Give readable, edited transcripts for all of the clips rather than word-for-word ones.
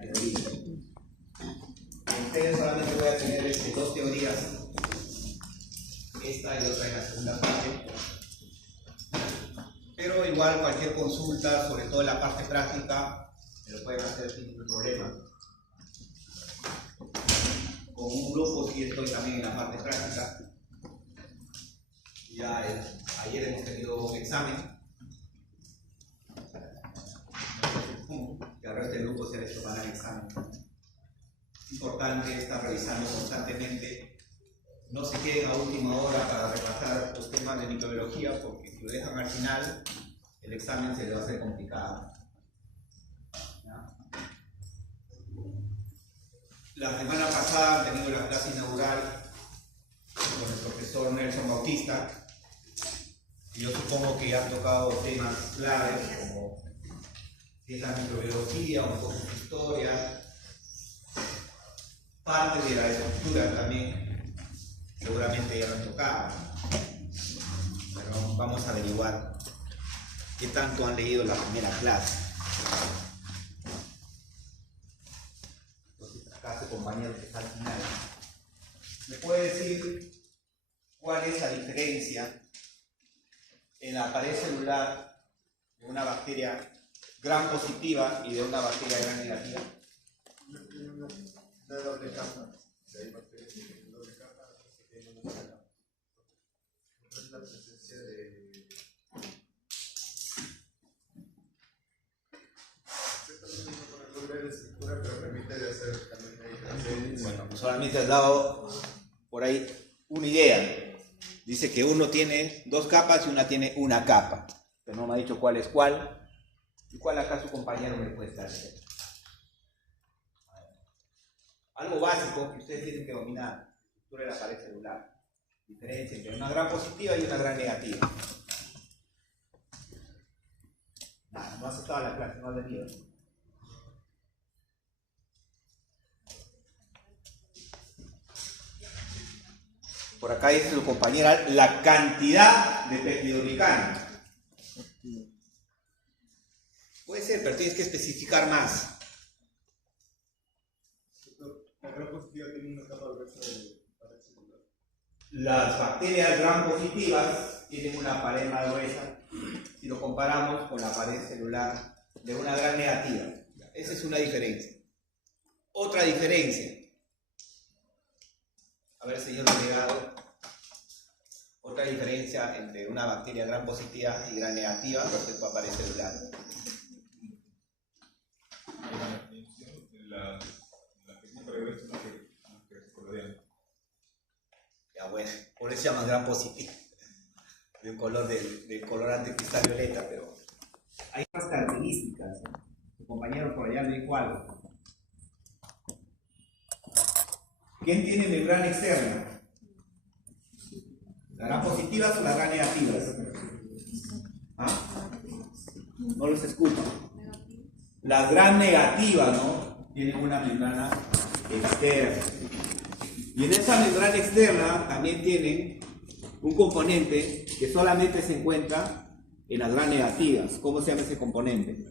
teoría. Ustedes solamente voy a tener dos teorías, esta y otra en la segunda parte. Pero igual cualquier consulta, sobre todo en la parte práctica, me lo pueden hacer sin ningún problema. Con un grupo sí estoy también en la parte práctica. Ya ayer hemos tenido un examen. Y ahora este grupo se ha hecho para el examen. Es importante estar revisando constantemente. No se queden a última hora para repasar los temas de microbiología, porque si lo dejan al final, el examen se les va a hacer complicado. ¿Ya? La semana pasada han tenido la clase inaugural con el profesor Nelson Bautista. Y yo supongo que ya han tocado temas claves como qué es la microbiología, un poco de historia, parte de la estructura también. Seguramente ya lo han tocado, pero vamos a averiguar qué tanto han leído la primera clase. Entonces, acá su compañero que está al final, ¿me puede decir cuál es la diferencia en la pared celular de una bacteria gram positiva y de una bacteria gram negativa? Una doble capa. Hay bacterias que tienen doble capa, otras que tienen una sola capa. Es la presencia de... Exactamente no para volver la estructura, pero permite de hacer también ahí. Bueno, solamente has dado por ahí una idea. Dice que uno tiene dos capas y una tiene una capa. Pero no me ha dicho cuál es cuál. ¿Y cuál acá su compañero me puede estar? Algo básico que ustedes tienen que dominar, la estructura de la pared celular. Diferencia entre una gran positiva y una gran negativa. Nada, no has estado en la clase, no has venido. Por acá dice su compañera la cantidad de peptidoglicano. Puede ser, pero tienes que especificar más. La gran positiva tiene una capa gruesa de pared celular. Las bacterias gram positivas tienen una pared más gruesa si lo comparamos con la pared celular de una gram negativa. Esa es una diferencia. Otra diferencia. A ver, señor delegado. Otra diferencia entre una bacteria gram positiva y gram negativa respecto a pared celular. La pequeña pared gruesa es la que se colorean. Ya bueno, por eso se llama gram positiva. De un color del colorante cristal violeta, pero hay otras características. Su compañero por allá me dijo algo. ¿Quién tiene membrana externa? ¿Las gram positivas o las gram negativas? ¿Ah? No los escucho. Las gram negativas, ¿no? Tienen una membrana externa. Y en esa membrana externa también tienen un componente que solamente se encuentra en las gram negativas. ¿Cómo se llama ese componente?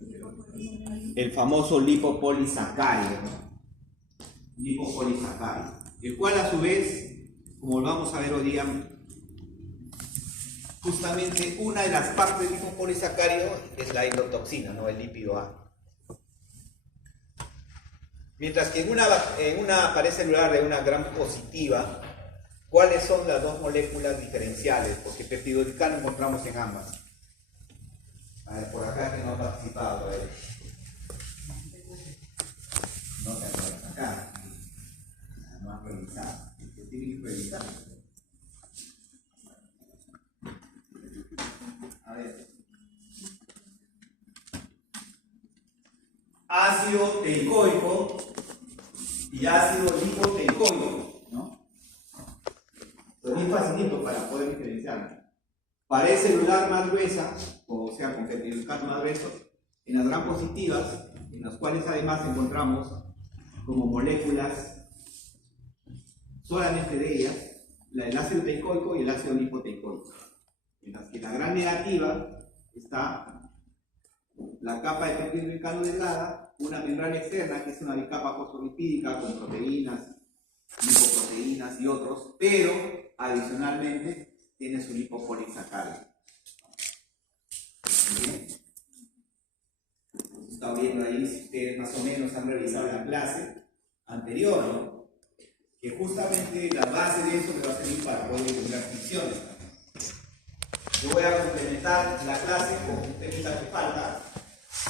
El famoso lipopolisacárido. Lipopolisacárido. El cual a su vez, como vamos a ver hoy día, justamente una de las partes del lipopolisacárido es la endotoxina, ¿no? El lípido A. Mientras que en una pared celular de una gram positiva, ¿cuáles son las dos moléculas diferenciales? Porque peptidoglicano encontramos en ambas. A ver, por acá que no ha participado, a ver. No te acuerdas acá. No has revisado. Tienen que revisar. A ver. Ácido teicoico y ácido lipoteicoico, ¿no? Pero es facilito para poder diferenciar. Pared celular más gruesa, o sea, con peptidoglicano más grueso, en las gram positivas, en las cuales además encontramos como moléculas solamente de ellas, el ácido teicoico y el ácido lipoteicoico. En las que la gram negativa está la capa epitelio delgada, una membrana externa, que es una bicapa fosfolipídica con proteínas, lipoproteínas y otros, pero adicionalmente tiene su lipopolisacárido. Bien. Está viendo ahí, si ustedes más o menos han revisado la clase anterior, ¿no? Que justamente la base de eso me va a servir para poder encontrar fricciones. Yo voy a complementar la clase con un temita que falta,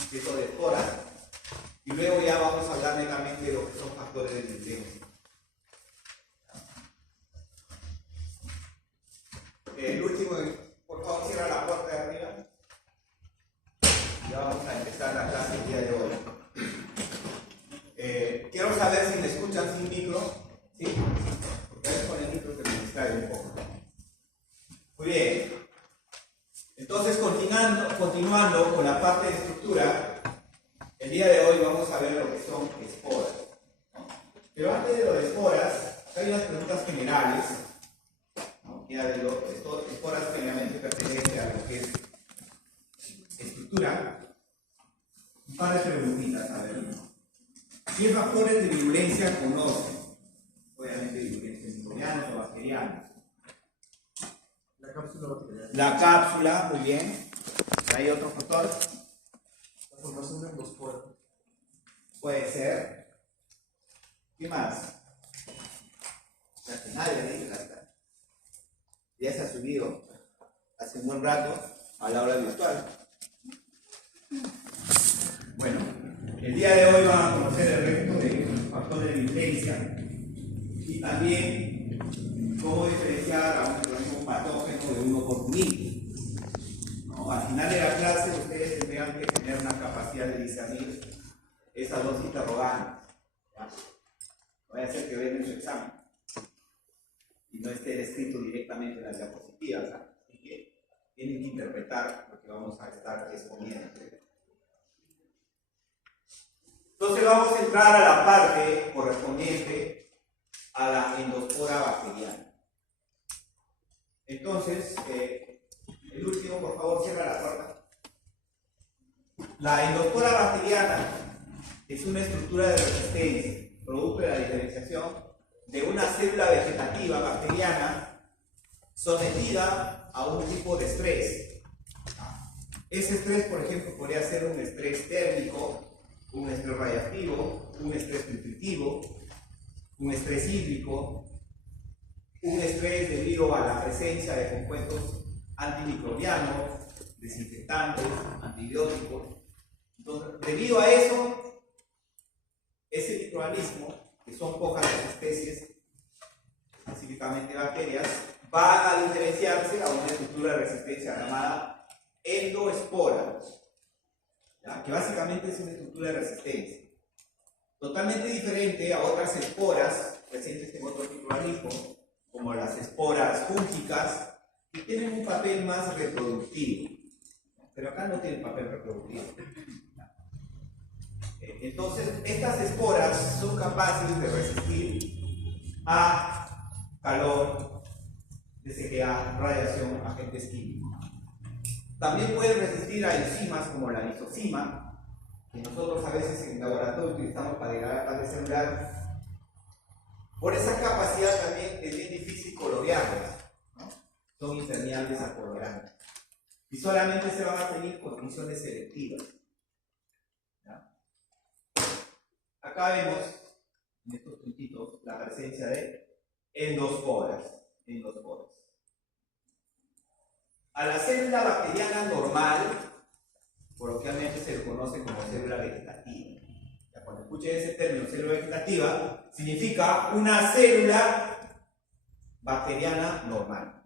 que es sobre esporas, y luego ya vamos a hablar netamente de lo que son factores de gluteno. El último, por favor, cierra la puerta de arriba. Ya vamos a empezar la clase el día de hoy. Quiero saber si me escuchan sin micro. ¿Sí? Porque a veces con el micro que me distrae un poco. Muy bien. Entonces, continuando con la parte de estructura, el día de hoy vamos a ver lo que son esporas, ¿no? Pero antes de lo de esporas, hay unas preguntas generales, ¿no? Ya de esporas generalmente pertenecen a lo que es estructura. Un par de preguntitas, a ver. ¿Qué factores de virulencia conocen? Obviamente virulencia microbianos o bacterianos. La cápsula bacteriana. La cápsula, muy bien. ¿Hay otro factor? La formación de endospora. Puede ser. ¿Qué más? Nadie ahí, ya se ha subido hace un buen rato a la aula virtual. Bueno, el día de hoy van a conocer el resto de factores de virulencia y también cómo diferenciar a un organismo patógeno de un oportunismo, ¿no? Al final de la clase ustedes tendrán que tener una capacidad de discernir esas dos interrogantes. ¿Ya? No vaya a ser que vean en su examen y no esté escrito directamente en las diapositivas, ¿sabes? Así que tienen que interpretar lo que vamos a estar exponiendo. Entonces vamos a entrar a la parte correspondiente a la endospora bacteriana. Entonces, el último, por favor, cierra la puerta. La endospora bacteriana es una estructura de resistencia, producto de la diferenciación de una célula vegetativa bacteriana sometida a un tipo de estrés. Ese estrés, por ejemplo, podría ser un estrés térmico, un estrés radiactivo, un estrés nutritivo, un estrés hídrico, un estrés debido a la presencia de compuestos antimicrobianos, desinfectantes, antibióticos. Entonces, debido a eso, ese microorganismo, que son pocas las especies, específicamente bacterias, va a diferenciarse a una estructura de resistencia llamada endoespora, ¿ya? Que básicamente es una estructura de resistencia. Totalmente diferente a otras esporas presentes en otros microorganismos, como las esporas fúngicas, que tienen un papel más reproductivo. Pero acá no tienen papel reproductivo. Entonces, estas esporas son capaces de resistir a calor, sequedad, radiación, agentes químicos. También pueden resistir a enzimas como la lisozima, que nosotros a veces en el laboratorio utilizamos para degradar partes celulares. Por esa capacidad también es bien difícil colorearlas, ¿no? Son impermeables a colorantes. Y solamente se van a tener condiciones selectivas. ¿Ya? Acá vemos, en estos puntitos, la presencia de endosporas. A la célula bacteriana normal, coloquialmente se le conoce como célula vegetativa. Ya, cuando escuchen ese término, célula vegetativa, significa una célula bacteriana normal.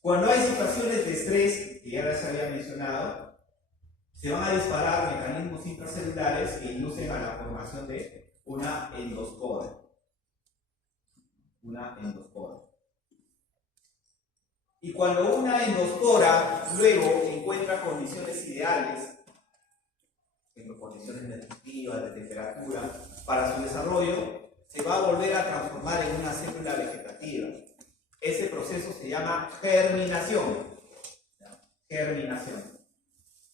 Cuando hay situaciones de estrés, que ya les había mencionado, se van a disparar mecanismos intracelulares que inducen a la formación de una endospora. Y cuando una endospora luego encuentra condiciones ideales, en condiciones nutritivas, de temperatura, para su desarrollo, se va a volver a transformar en una célula vegetativa. Ese proceso se llama germinación. Germinación.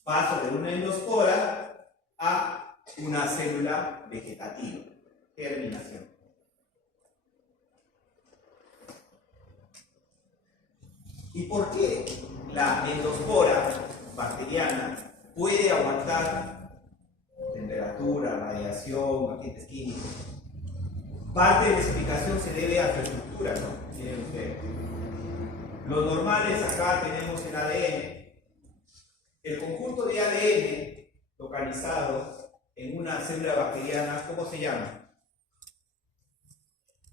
paso de una endospora a una célula vegetativa, germinación. ¿Y por qué la endospora bacteriana puede aguantar temperatura, radiación, agentes químicos? Parte de la explicación se debe a su estructura, ¿no? Miren ustedes. Lo normal es acá tenemos el ADN. El conjunto de ADN localizado en una célula bacteriana, ¿cómo se llama?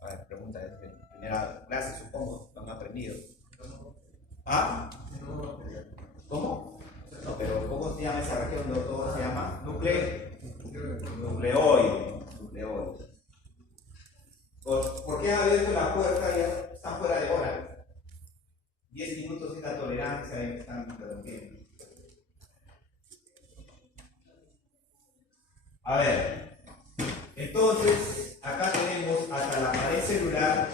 A ver, pregunta de primera clase, supongo, lo han aprendido. ¿Ah? ¿Cómo? No, pero ¿cómo se llama esa región donde todo se llama? Nucleoide. ¿Por qué ha abierto la puerta y ya están fuera de hora? 10 minutos es la tolerancia y están interrumpiendo. A ver, entonces acá tenemos hasta la pared celular,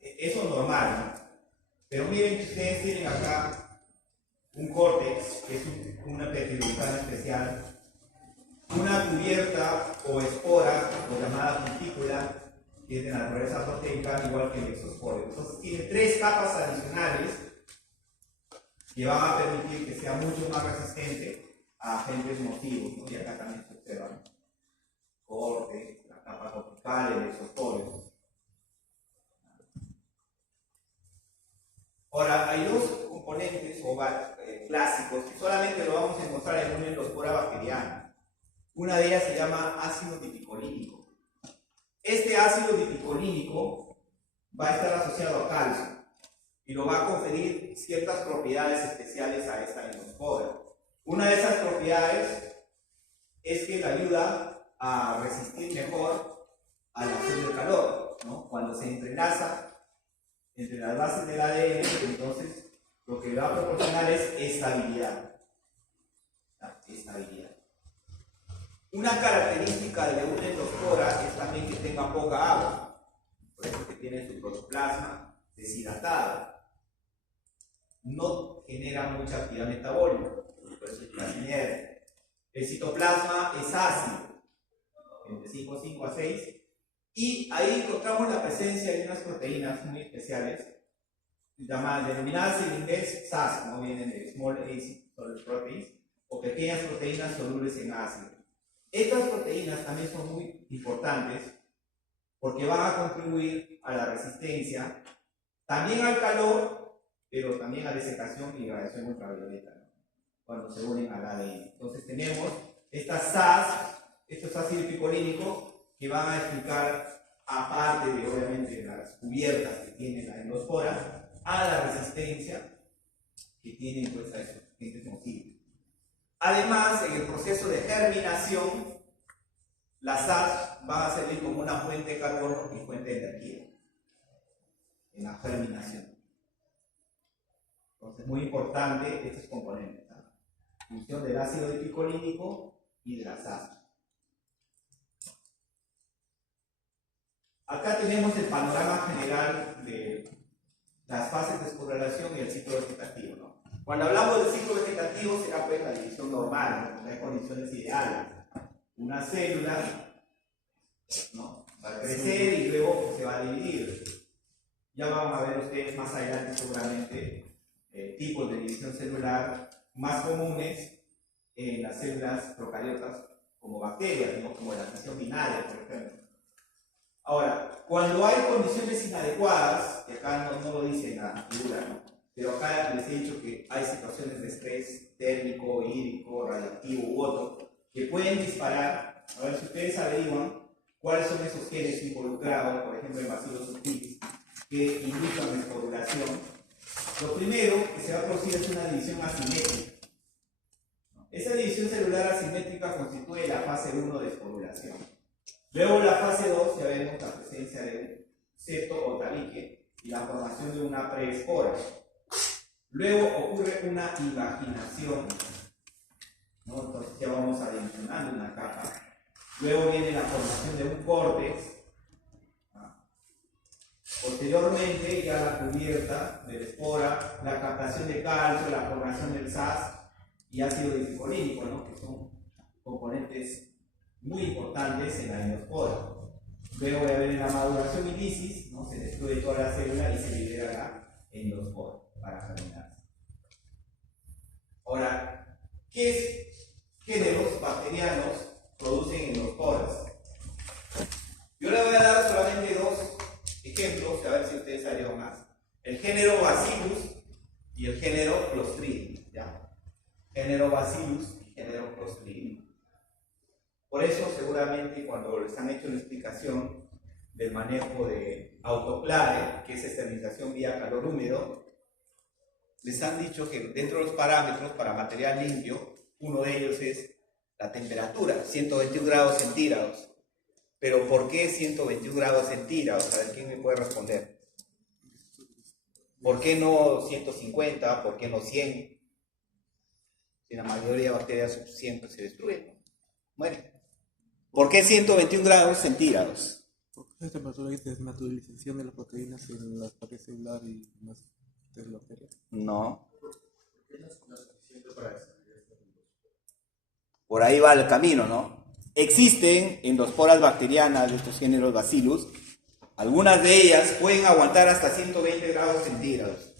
eso normal, ¿no? Pero miren que ustedes tienen acá un córtex, que es una peptidoglicana especial, una cubierta o espora, o llamada cutícula, que es de naturaleza proteica, igual que el exosporio. Entonces tiene 3 capas adicionales que van a permitir que sea mucho más resistente a agentes nocivos, ¿no? Y acá también se observan corte, la capa cortical, el exosporio. Ahora, hay 2 componentes clásicos que solamente lo vamos a encontrar en una endospora bacteriana. Una de ellas se llama ácido dipicolínico. Este ácido dipicolínico va a estar asociado a calcio y lo va a conferir ciertas propiedades especiales a esta endospora. Una de esas propiedades es que le ayuda a resistir mejor a la acción del calor, ¿no? Cuando se entrelaza entre las bases del ADN, entonces lo que va a proporcionar es estabilidad. Una característica de una endospora es también que tenga poca agua, por eso que tiene su protoplasma deshidratado. No genera mucha actividad metabólica, por eso es casi inerte. El citoplasma es ácido, entre 5 a 6, y ahí encontramos la presencia de unas proteínas muy especiales, denominadas en inglés SAS, ¿no? Vienen de Small Acid Soluble Proteins, o pequeñas proteínas solubles en ácido. Estas proteínas también son muy importantes porque van a contribuir a la resistencia, también al calor, pero también a la desecación y radiación ultravioleta, ¿no? Cuando se unen al ADN. Entonces tenemos estas SAS, estos ácidos picolínicos, que van a explicar, aparte de obviamente las cubiertas que tiene la endospora, a la resistencia que tienen pues, a esos agentes nocivos. Además, en el proceso de germinación, las SAS van a servir como una fuente de carbono y fuente de energía en la germinación. Entonces, muy importante estos componentes, ¿no? Función del ácido dipicolínico y de la SAS. Acá tenemos el panorama general de las fases de esporulación y el ciclo vegetativo, ¿no? Cuando hablamos del ciclo vegetativo será pues la división normal, ¿no? Hay condiciones ideales. Una célula, ¿no? Va a crecer y luego se va a dividir. Ya van a ver ustedes más adelante seguramente tipos de división celular más comunes en las células procariotas como bacterias, ¿no? Como la fisión binaria, por ejemplo. Ahora, cuando hay condiciones inadecuadas, que acá no lo dice en la figura, ¿no? Pero acá les he dicho que hay situaciones de estrés térmico, hídrico, radiactivo u otro, que pueden disparar. A ver si ustedes averiguan cuáles son esos genes involucrados, por ejemplo en Bacillus subtilis, que inducan la esporulación. Lo primero que se va a producir es una división asimétrica. Esa división celular asimétrica constituye la fase 1 de esporulación. Luego la fase 2 ya vemos la presencia de un ceto o tabique y la formación de una preespora. Luego ocurre una invaginación, ¿no? Entonces ya vamos adicionando una capa. Luego viene la formación de un córtex, ¿no? Posteriormente, ya la cubierta de la espora, la captación de calcio, la formación del SAS y ácido dificolínico, ¿no? Que son componentes muy importantes en la endospora. Luego voy a ver en la maduración y lisis, ¿no? Se destruye toda la célula y se libera la endospora para germinar. Ahora, ¿qué géneros bacterianos producen endosporas? Yo le voy a dar solamente dos ejemplos, a ver si ustedes harían más. El género Bacillus y el género Clostridium, ¿ya? Género Bacillus y género Clostridium. Por eso, seguramente, cuando les han hecho la explicación del manejo de autoclave, que es esterilización vía calor húmedo, les han dicho que dentro de los parámetros para material limpio, uno de ellos es la temperatura, 121 grados centígrados. Pero ¿por qué 121 grados centígrados? A ver, ¿quién me puede responder? ¿Por qué no 150? ¿Por qué no 100? Si la mayoría de bacterias siempre se destruyen, ¿no? Mueren. ¿Por qué 121 grados centígrados? Porque esa temperatura es desnaturalización de las proteínas en la pared celular y más de la bacteria. No. ¿Por qué no es suficiente para desarrollar esta endospora? Por ahí va el camino, ¿no? Existen endosporas bacterianas de estos géneros Bacillus. Algunas de ellas pueden aguantar hasta 120 grados centígrados.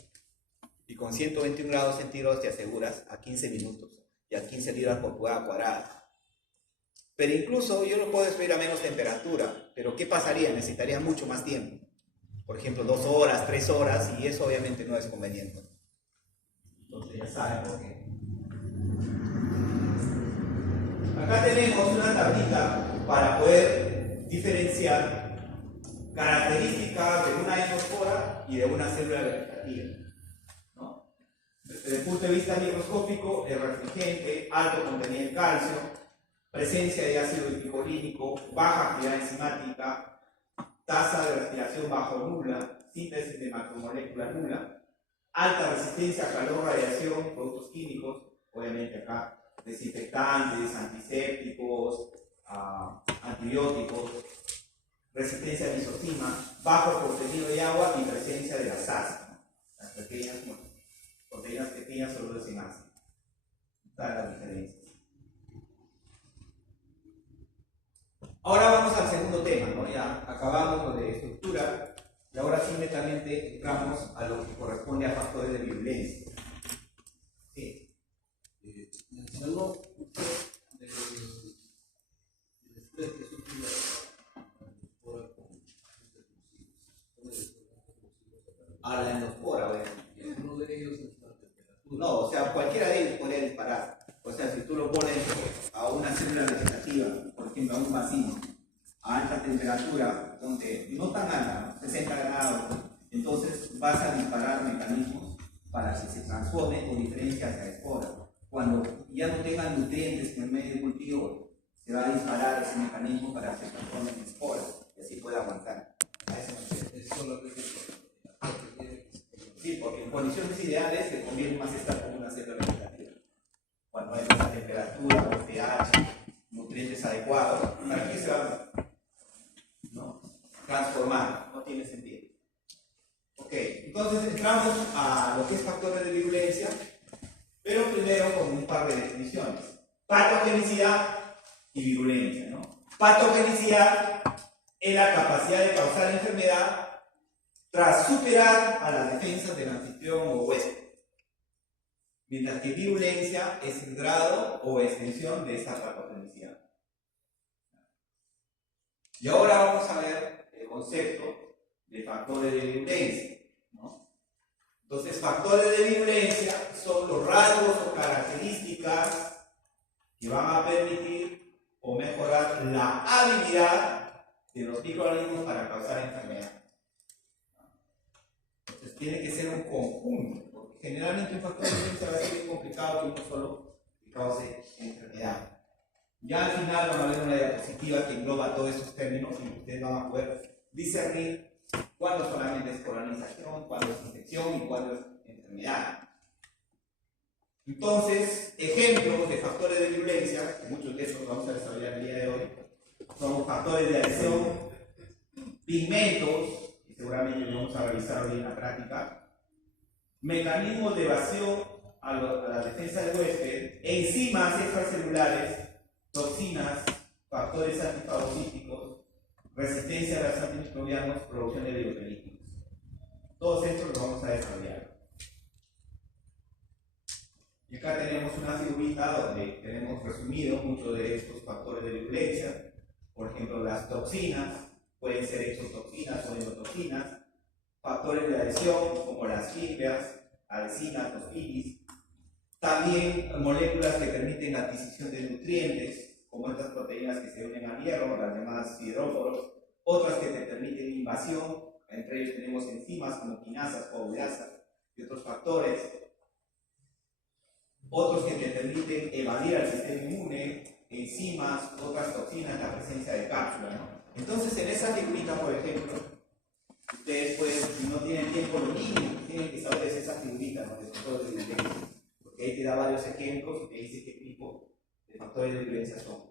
Y con 121 grados centígrados te aseguras a 15 minutos y a 15 libras por pulgada cuadrada. Pero incluso yo lo puedo destruir a menos temperatura. Pero ¿qué pasaría? Necesitaría mucho más tiempo. Por ejemplo, 2 horas, 3 horas, y eso obviamente no es conveniente. Entonces ya saben por qué. Acá tenemos una tablita para poder diferenciar características de una endospora y de una célula vegetativa, ¿no? Desde el punto de vista microscópico, es refringente, alto contenido en calcio, presencia de ácido dificolínico, baja actividad enzimática, tasa de respiración bajo nula, síntesis de macromoléculas nula, alta resistencia a calor, radiación, productos químicos, obviamente acá desinfectantes, antisépticos, antibióticos, resistencia a lisozima, bajo contenido de agua y presencia de las SAS, ¿no? Las pequeñas, proteínas pequeñas solubles en ácido. Están las diferencias. Ahora vamos al segundo tema, ¿no? Ya acabamos lo de estructura y ahora simplemente entramos a lo que corresponde a factores de virulencia. Sí. Mencionó usted del estrés que sufre la endospora con A la endospora, bueno. y uno de ellos es la temperatura. No, o sea, cualquiera de ellos podría disparar. O sea, si tú lo pones a una célula vegetativa, por ejemplo, a un bacilo, a alta temperatura, donde no tan alta, 60 grados, entonces vas a disparar mecanismos para que se transforme con diferencia hacia espora. Cuando ya no tengan nutrientes en el medio de cultivo, se va a disparar ese mecanismo para que se transforme en esporas y así pueda aguantar. A eso me refiero. Es solamente Sí, porque en condiciones ideales le conviene más estar con una célula vegetativa. Cuando hay una temperatura, un pH, nutrientes adecuados, ¿para qué se va a transformar? No tiene sentido. Ok, entonces entramos a lo que es factores de virulencia, pero primero con un par de definiciones. Patogenicidad y virulencia, ¿no? Patogenicidad es la capacidad de causar enfermedad tras superar a las defensas del anfitrión o huésped. Mientras que virulencia es el grado o extensión de esa patogenicidad. Y ahora vamos a ver el concepto de factores de virulencia, ¿no? Entonces, factores de virulencia son los rasgos o características que van a permitir o mejorar la habilidad de los microorganismos para causar enfermedad. Entonces, tiene que ser un conjunto, porque generalmente un factor de virulencia va a ser muy complicado que uno solo cause enfermedad. Ya al final vamos a ver una diapositiva que engloba todos esos términos y ustedes van a poder discernir cuándo solamente es colonización, cuándo es infección y cuándo es enfermedad. Entonces, ejemplos de factores de virulencia, que muchos de estos vamos a desarrollar el día de hoy, son factores de adhesión, pigmentos, que seguramente lo vamos a revisar hoy en la práctica. Mecanismos de evasión a la defensa del huésped, enzimas extracelulares, toxinas, factores antifagocíticos, resistencia a los antimicrobianos, producción de biopelículas. Todos estos los vamos a desarrollar. Y acá tenemos una figurita donde tenemos resumido muchos de estos factores de virulencia. Por ejemplo, las toxinas, pueden ser exotoxinas o endotoxinas, factores de adhesión como las fibrias, adhesinas, los filis, también moléculas que permiten la adquisición de nutrientes, como estas proteínas que se unen al hierro, las llamadas hidróforos, otras que te permiten invasión, entre ellos tenemos enzimas como quinasas, coagulasa y otros factores, otros que te permiten evadir al sistema inmune, enzimas, otras toxinas, la presencia de cápsula, ¿no? Entonces, en esa figurita, por ejemplo, ustedes pueden, si no tienen tiempo, lo mínimo tienen que saber es esa figurita, ¿no? De factores de virulencia, porque ahí te da varios ejemplos y te dice qué tipo de factores de virulencia son.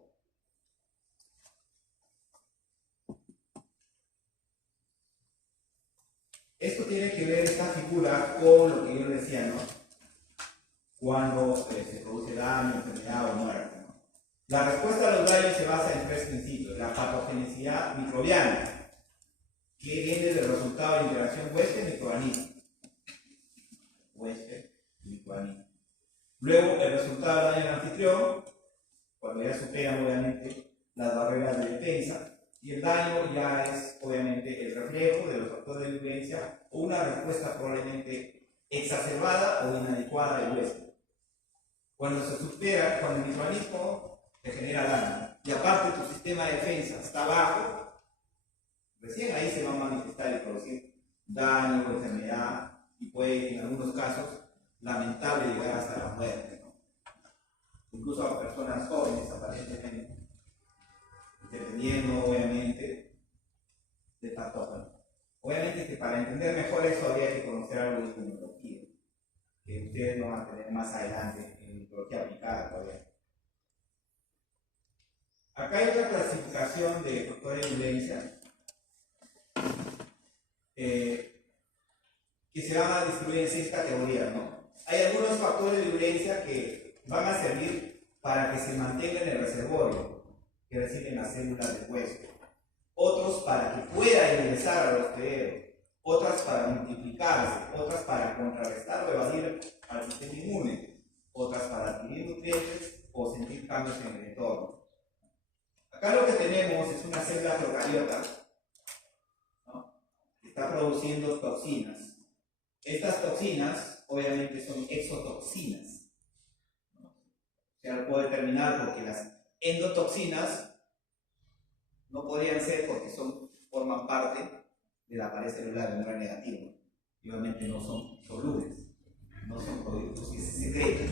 Esto tiene que ver, esta figura, con lo que yo decía, ¿no? Cuando se produce daño, enfermedad o muerte, ¿no? La respuesta a los daños se basa en tres principios: la patogenicidad microbiana, que viene del resultado de la interacción huésped-microorganismo. Huésped-microorganismo. Luego, el resultado del daño al anfitrión, cuando ya superan, obviamente, las barreras de defensa. Y el daño ya es, obviamente, el reflejo de los factores de virulencia o una respuesta probablemente exacerbada o inadecuada del huésped. Cuando se supera, cuando el microorganismo te genera daño y aparte tu sistema de defensa está bajo, recién ahí se va a manifestar y producir daño o enfermedad y puede, en algunos casos, lamentable llegar hasta la muerte, ¿no? Incluso a personas jóvenes, aparentemente, dependiendo, obviamente, del patógeno. Obviamente que para entender mejor eso habría que conocer algo de inmunología, que ustedes no van a tener más adelante en inmunología aplicada todavía. Acá hay otra clasificación de factores de virulencia que se van a distribuir en 6 categorías, ¿no? Hay algunos factores de virulencia que van a servir para que se mantenga en el reservorio, que reciben las células del huésped, otros para que pueda ingresar al hospedero, otras para multiplicarse, otras para contrarrestar o evadir al sistema inmune, otras para adquirir nutrientes o sentir cambios en el entorno. Acá lo que tenemos es una célula procariota, ¿no?, que está produciendo toxinas. Estas toxinas obviamente son exotoxinas, ¿no? Se lo puedo determinar porque las endotoxinas no podrían ser porque forman parte de la pared celular de un negativo y obviamente no son solubles, no son productos que se secretan.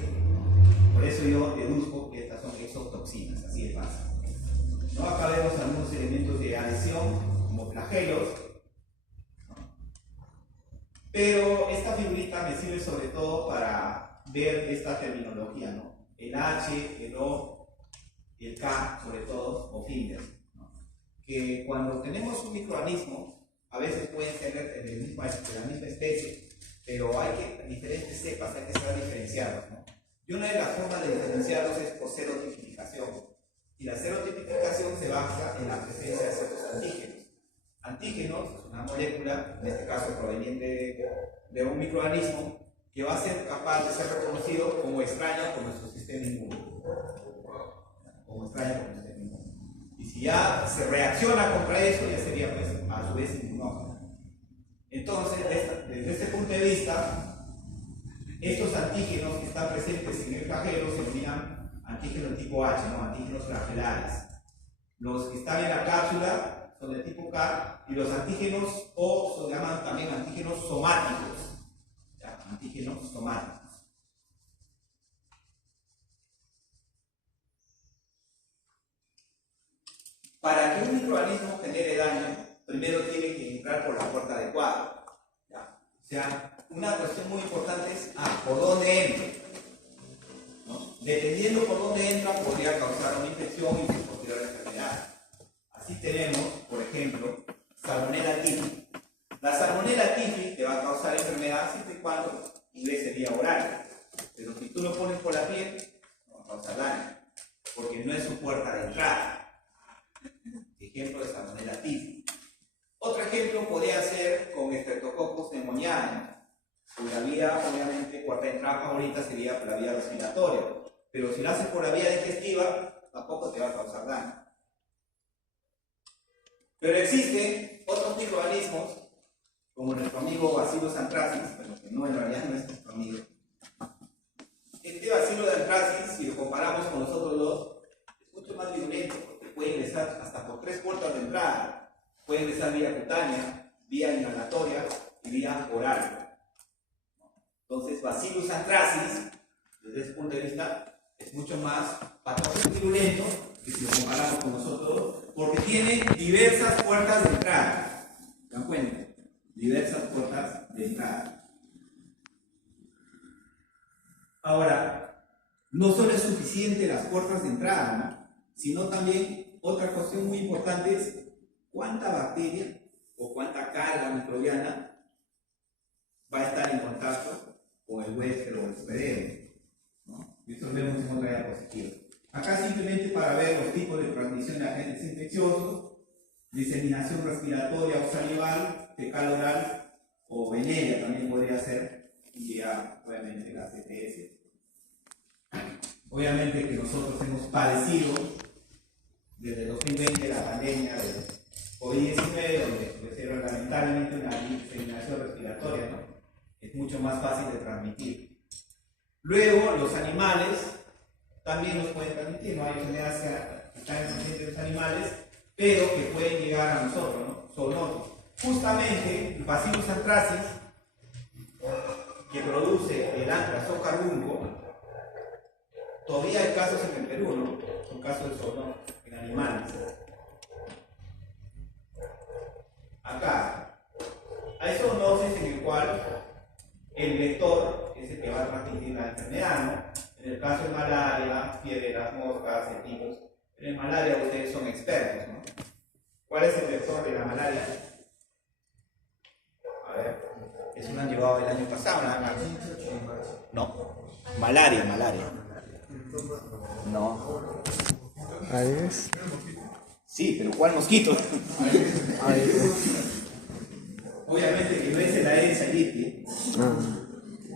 Por eso yo deduzco que estas son exotoxinas, así de fácil, ¿no? Acá vemos algunos elementos de adhesión como flagelos, ¿no? Pero esta figurita me sirve sobre todo para ver esta terminología, ¿no? El H, el O, el K, sobre todo, o fingers, ¿no? Que cuando tenemos un microorganismo, a veces pueden ser de la misma especie, pero hay que, diferentes cepas, hay que saber diferenciarlos, ¿no? Y una de las formas de diferenciarlos es por serotipificación. Y la serotipificación se basa en la presencia de ciertos antígenos. Antígenos es una molécula, en este caso proveniente de un microorganismo, que va a ser capaz de ser reconocido como extraño por nuestro sistema inmune. Como extraño por nuestro sistema inmune. Y si ya se reacciona contra eso, ya sería, pues, a su vez inmunógeno. Entonces, desde este punto de vista, estos antígenos que están presentes en el flagelo se denominan antígenos tipo H, ¿no? Antígenos flagelares. Los que están en la cápsula son de tipo K y los antígenos O se llaman también antígenos somáticos. ¿Ya? Antígenos somáticos. Para que un microorganismo genere daño, primero tiene que entrar por la puerta adecuada, ¿ya? O sea, una cuestión muy importante es por dónde entra, ¿no? Dependiendo por dónde entra, podría causar una infección y su posterior enfermedad. Así tenemos, por ejemplo, Salmonella typhi. La Salmonella typhi te va a causar enfermedad siempre y cuando ingrese vía oral. Pero si tú lo pones por la piel, no va a causar daño, porque no es su puerta de entrada. Ejemplo de Salmonella typhi. Otro ejemplo podría ser con Streptococcus pneumoniae. La vía, obviamente, puerta de entrada favorita sería por la vía respiratoria. Pero si lo haces por la vía digestiva, tampoco te va a causar daño. Pero existen otros microorganismos, como nuestro amigo Bacillus anthracis, pero que no, en realidad no es nuestro amigo. Este Bacillus anthracis, si lo comparamos con los otros dos, es mucho más virulento, porque puede ingresar hasta por 3 puertas de entrada. Puede ingresar vía cutánea, vía inhalatoria y vía oral. Entonces, Bacillus anthracis, desde ese punto de vista, es mucho más patógeno y virulento que si lo comparamos con nosotros, porque tiene diversas puertas de entrada. ¿Se dan cuenta? Diversas puertas de entrada. Ahora, no solo es suficiente las puertas de entrada, ¿no? Sino también otra cuestión muy importante es cuánta bacteria o cuánta carga microbiana va a estar en contacto con el huésped o el hospedero, ¿no? Y eso lo vemos en otra diapositiva. Acá simplemente para ver los tipos de transmisión de agentes infecciosos, diseminación respiratoria o salival, fecal oral o venérea también podría ser, y ya obviamente la TTS. Obviamente que nosotros hemos padecido desde 2020 la pandemia de COVID-19, donde se lamentablemente una diseminación respiratoria, ¿no? Es mucho más fácil de transmitir. Luego, los animales también nos pueden transmitir, no hay enfermedades que están en los animales, pero que pueden llegar a nosotros, ¿no? Zoonosis. Justamente, el Bacillus anthracis, que produce el anthrax o carbunco, todavía hay casos en el Perú, ¿no? Son casos de zoonosis en animales. Acá, hay zoonosis en el cual el vector es el que va a transmitir la enfermedad, ¿no? En el caso de malaria, fiebre de las moscas, el virus. En malaria ustedes son expertos, ¿no? ¿Cuál es el vector de la malaria? A ver, eso lo han llevado el año pasado, nada más. No, malaria. No. Aedes. Sí, pero ¿cuál mosquito? Obviamente que no es el Aedes aegypti.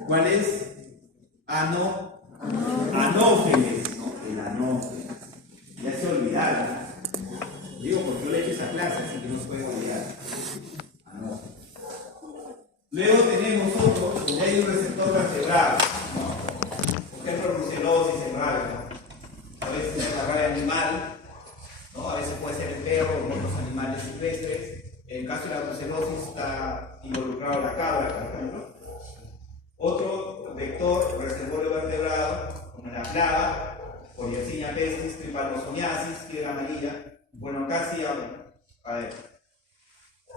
¿Cuál es? Anófeles, ¿no? El anófeles. Ya se olvidaron. Digo porque yo le he hecho esa clase, así que no se puede olvidar. Anófeles. Luego tenemos otro, donde hay un receptor vertebrado, ¿no? Por ejemplo, brucelosis en rabia, ¿no? A veces es la rabia animal, ¿no? A veces puede ser en perro o en otros animales silvestres. En el caso de la brucelosis está involucrado la cabra, por ejemplo. Otro vector reservorio vertebrado, como la plaga, Yersinia pestis, Trypanosomiasis, fiebre amarilla. Bueno, acá sí, a ver,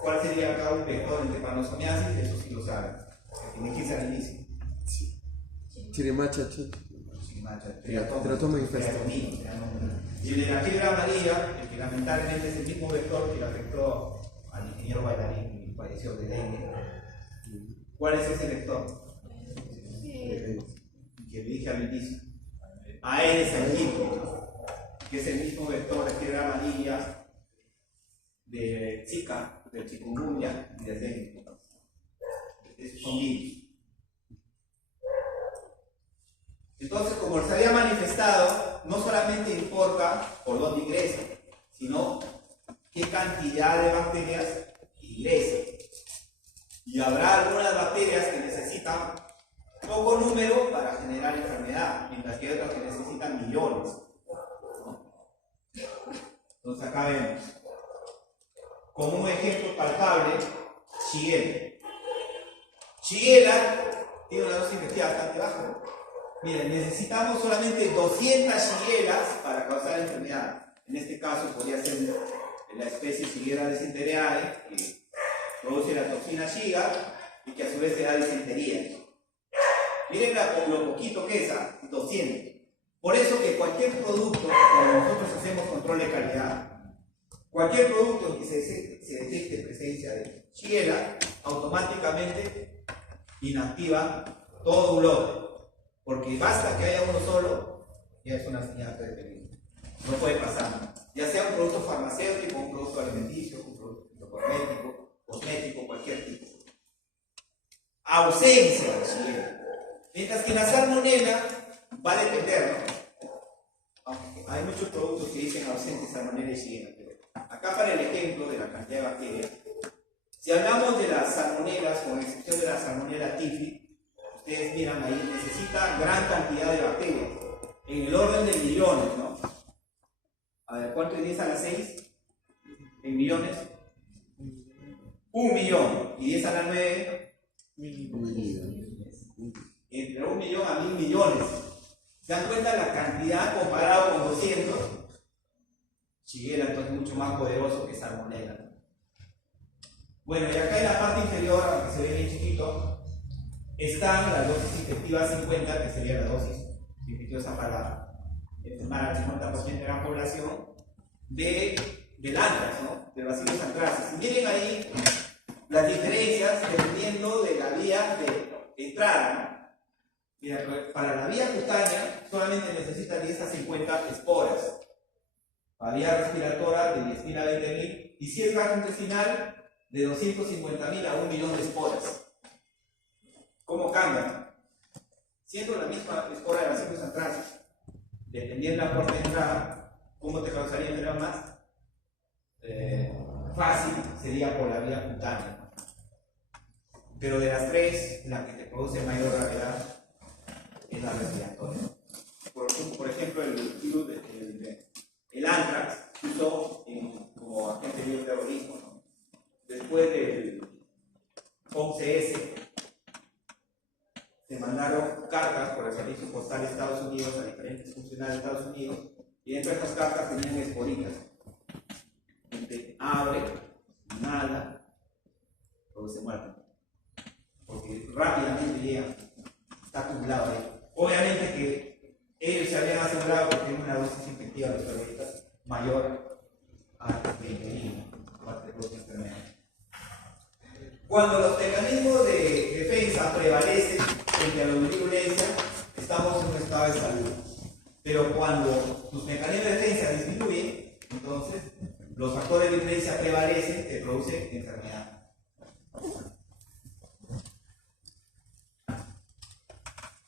¿cuál sería acá un vector en Trypanosomiasis? Eso sí lo saben. Que me quise al inicio. Chirimacha, teratoma infesta. Y el de la fiebre amarilla, el que lamentablemente es el mismo vector que le afectó al ingeniero bailarín y falleció de dengue. ¿Cuál es ese vector? Que le dije al inicio. Aedes aegypti, que es el mismo vector de fiebre amarilla, de Zika, del chikungunya y del dengue. Esos son virus. Entonces, como les había manifestado, no solamente importa por dónde ingresa, sino qué cantidad de bacterias ingresan. Y habrá algunas bacterias que necesitan poco número para generar enfermedad, mientras que hay otras que necesitan millones, ¿no? Entonces acá vemos, como un ejemplo palpable, Shigella. Shigella tiene una dosis infectiva bastante baja. Miren, necesitamos solamente 200 Shigellas para causar enfermedad. En este caso podría ser la especie Shigella dysenteriae, que produce la toxina Shiga y que a su vez se da disentería. Miren lo poquito que es, 200. Por eso que cualquier producto, cuando nosotros hacemos control de calidad, Cualquier producto en que se detecte presencia de Shigella, automáticamente inactiva todo un lote. Porque basta que haya uno solo, ya es una señal de peligro. No puede pasar. Ya sea un producto farmacéutico, un producto alimenticio, un producto cosmético, cualquier tipo. Ausencia de Shigella. Mientras que la salmonela va a depender, ¿no? Hay muchos productos que dicen ausente salmonela y Shigella. Acá para el ejemplo de la cantidad de bacterias, si hablamos de las salmonelas, con excepción de la salmonela tifli, ustedes miran ahí, necesita gran cantidad de bacterias, en el orden de millones, ¿no? A ver, ¿cuánto es 10 a la 6? ¿En millones? 1 millón. ¿Y 10 a la 9? Entre 1 millón a 1000 millones. ¿Se dan cuenta la cantidad comparado con 200? Shigella entonces es mucho más poderoso que salmonella. Bueno, y acá en la parte inferior, aunque se ve bien chiquito, están las dosis infectivas 50, que sería la dosis infecciosa para enfermar al 50% de la población del anthrax, ¿no? Del bacillus anthracis. Y miren ahí las diferencias dependiendo de la vía de entrada, ¿no? Mira, para la vía cutánea solamente necesita 10 a 50 esporas. Para vía respiratoria de 10.000 a 20.000. Y si es gastrointestinal, de 250.000 a 1 millón de esporas. ¿Cómo cambian? Siendo la misma espora de bacillus anthracis, dependiendo de la puerta de entrada, ¿cómo te causaría enfermedad más? Fácil sería por la vía cutánea. Pero de las tres, la que te produce mayor gravedad es la respiratoria. Por ejemplo, el anthrax se usó como agente de terrorismo, ¿no? Después del OCS se mandaron cartas por el servicio postal de Estados Unidos a diferentes funcionarios de Estados Unidos, y dentro de estas cartas tenían esporitas. Gente abre, inhala, produce muerte. Porque rápidamente llega, está acumulado ahí. Obviamente que ellos se habían asegurado que tienen una dosis infectiva de esporitas mayor a 20.000 parte de la enfermedad. Cuando los mecanismos de defensa prevalecen frente a la virulencia, estamos en un estado de salud. Pero cuando tus mecanismos de defensa disminuyen, entonces los factores de virulencia prevalecen, te producen enfermedad.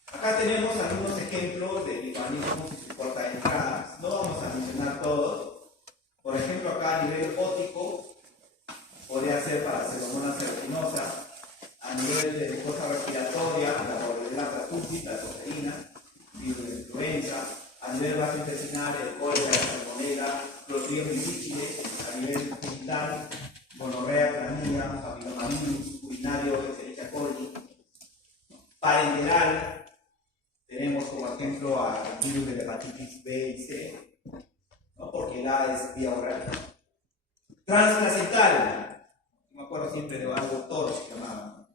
Acá tenemos algunos ejemplos de mecanismos y su puerta de entrada. No vamos a mencionar todos. Por ejemplo, acá a nivel óptico, podría ser para pseudomonas aeruginosa, a nivel de cosa respiratoria, la borrelia tracutis, la toferina, virus de influenza, a nivel gastrointestinal, el cólera, la salmonela, Clostridium difficile, a nivel digital, gonorrea, clamidia, papillomavirus, urinario, Escherichia coli. Parenteral, tenemos como ejemplo al virus de la hepatitis B y C, ¿no? Porque el A es vía oral. Transplacental, me acuerdo siempre de algo TORCH que llamaban.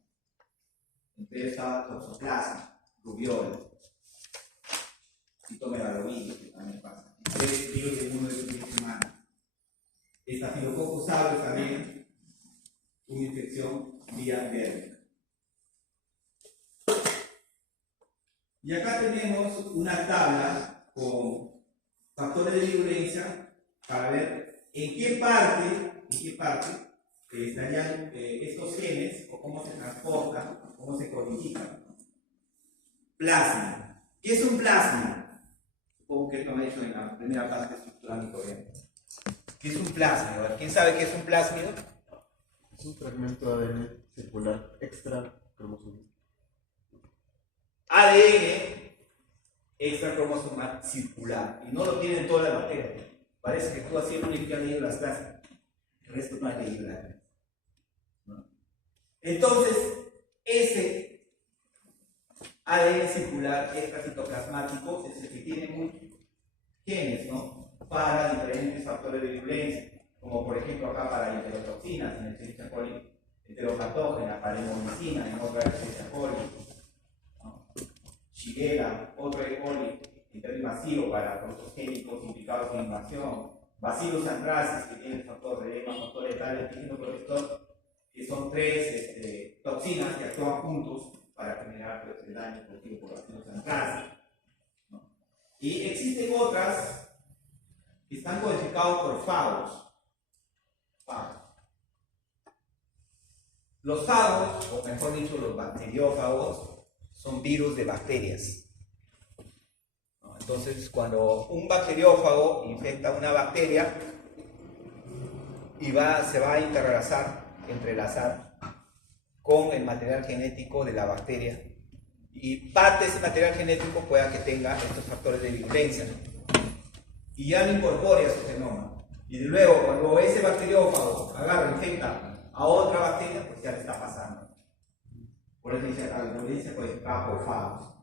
Entre esa toxoplasma, rubiola, citomegalovirus, que también pasa. Es virus de uno de sus virus humanos. Estafilococcus aureus también, una infección vía verde. Y acá tenemos una tabla con factores de virulencia para ver en qué parte estarían estos genes, o cómo se transportan, cómo se codifican. Plasma. ¿Qué es un plasma? Supongo que esto me he hecho en la primera parte estructural microbiana. ¿Qué es un plásmido? ¿Quién sabe qué es un plásmido? Es un fragmento de ADN circular extra cromosómico. ADN extra cromosomal circular. Y no lo tienen todas las bacterias. Parece que tú así el único que has leído las clases. El resto no hay leído las clases. ¿No? Entonces, ese ADN circular extracitoplasmático es el que tiene muchos genes, ¿no? Para diferentes factores de virulencia, como por ejemplo acá para enterotoxinas, en el Escherichia coli enteropatógena, para hemolicina, en otra Escherichia coli, ¿no? Shigella, otro E. coli, enteroinvasivo para productos químicos implicados en invasión, Bacillus anthracis, que tiene el factor relema, factor letal, antígeno protector, que son tres toxinas que actúan juntos para generar pues, el daño producido por Bacillus anthracis, ¿no? Y existen otras que están codificadas por fagos. Los fagos, o mejor dicho, los bacteriófagos, son virus de bacterias. Entonces, cuando un bacteriófago infecta una bacteria y se va a entrelazar con el material genético de la bacteria, y parte de ese material genético pueda que tenga estos factores de virulencia, y ya lo incorpore a su genoma. Y luego, cuando ese bacteriófago agarra e infecta a otra bacteria, pues ya le está pasando. Por eso dice acá, la virulencia pues por fagos.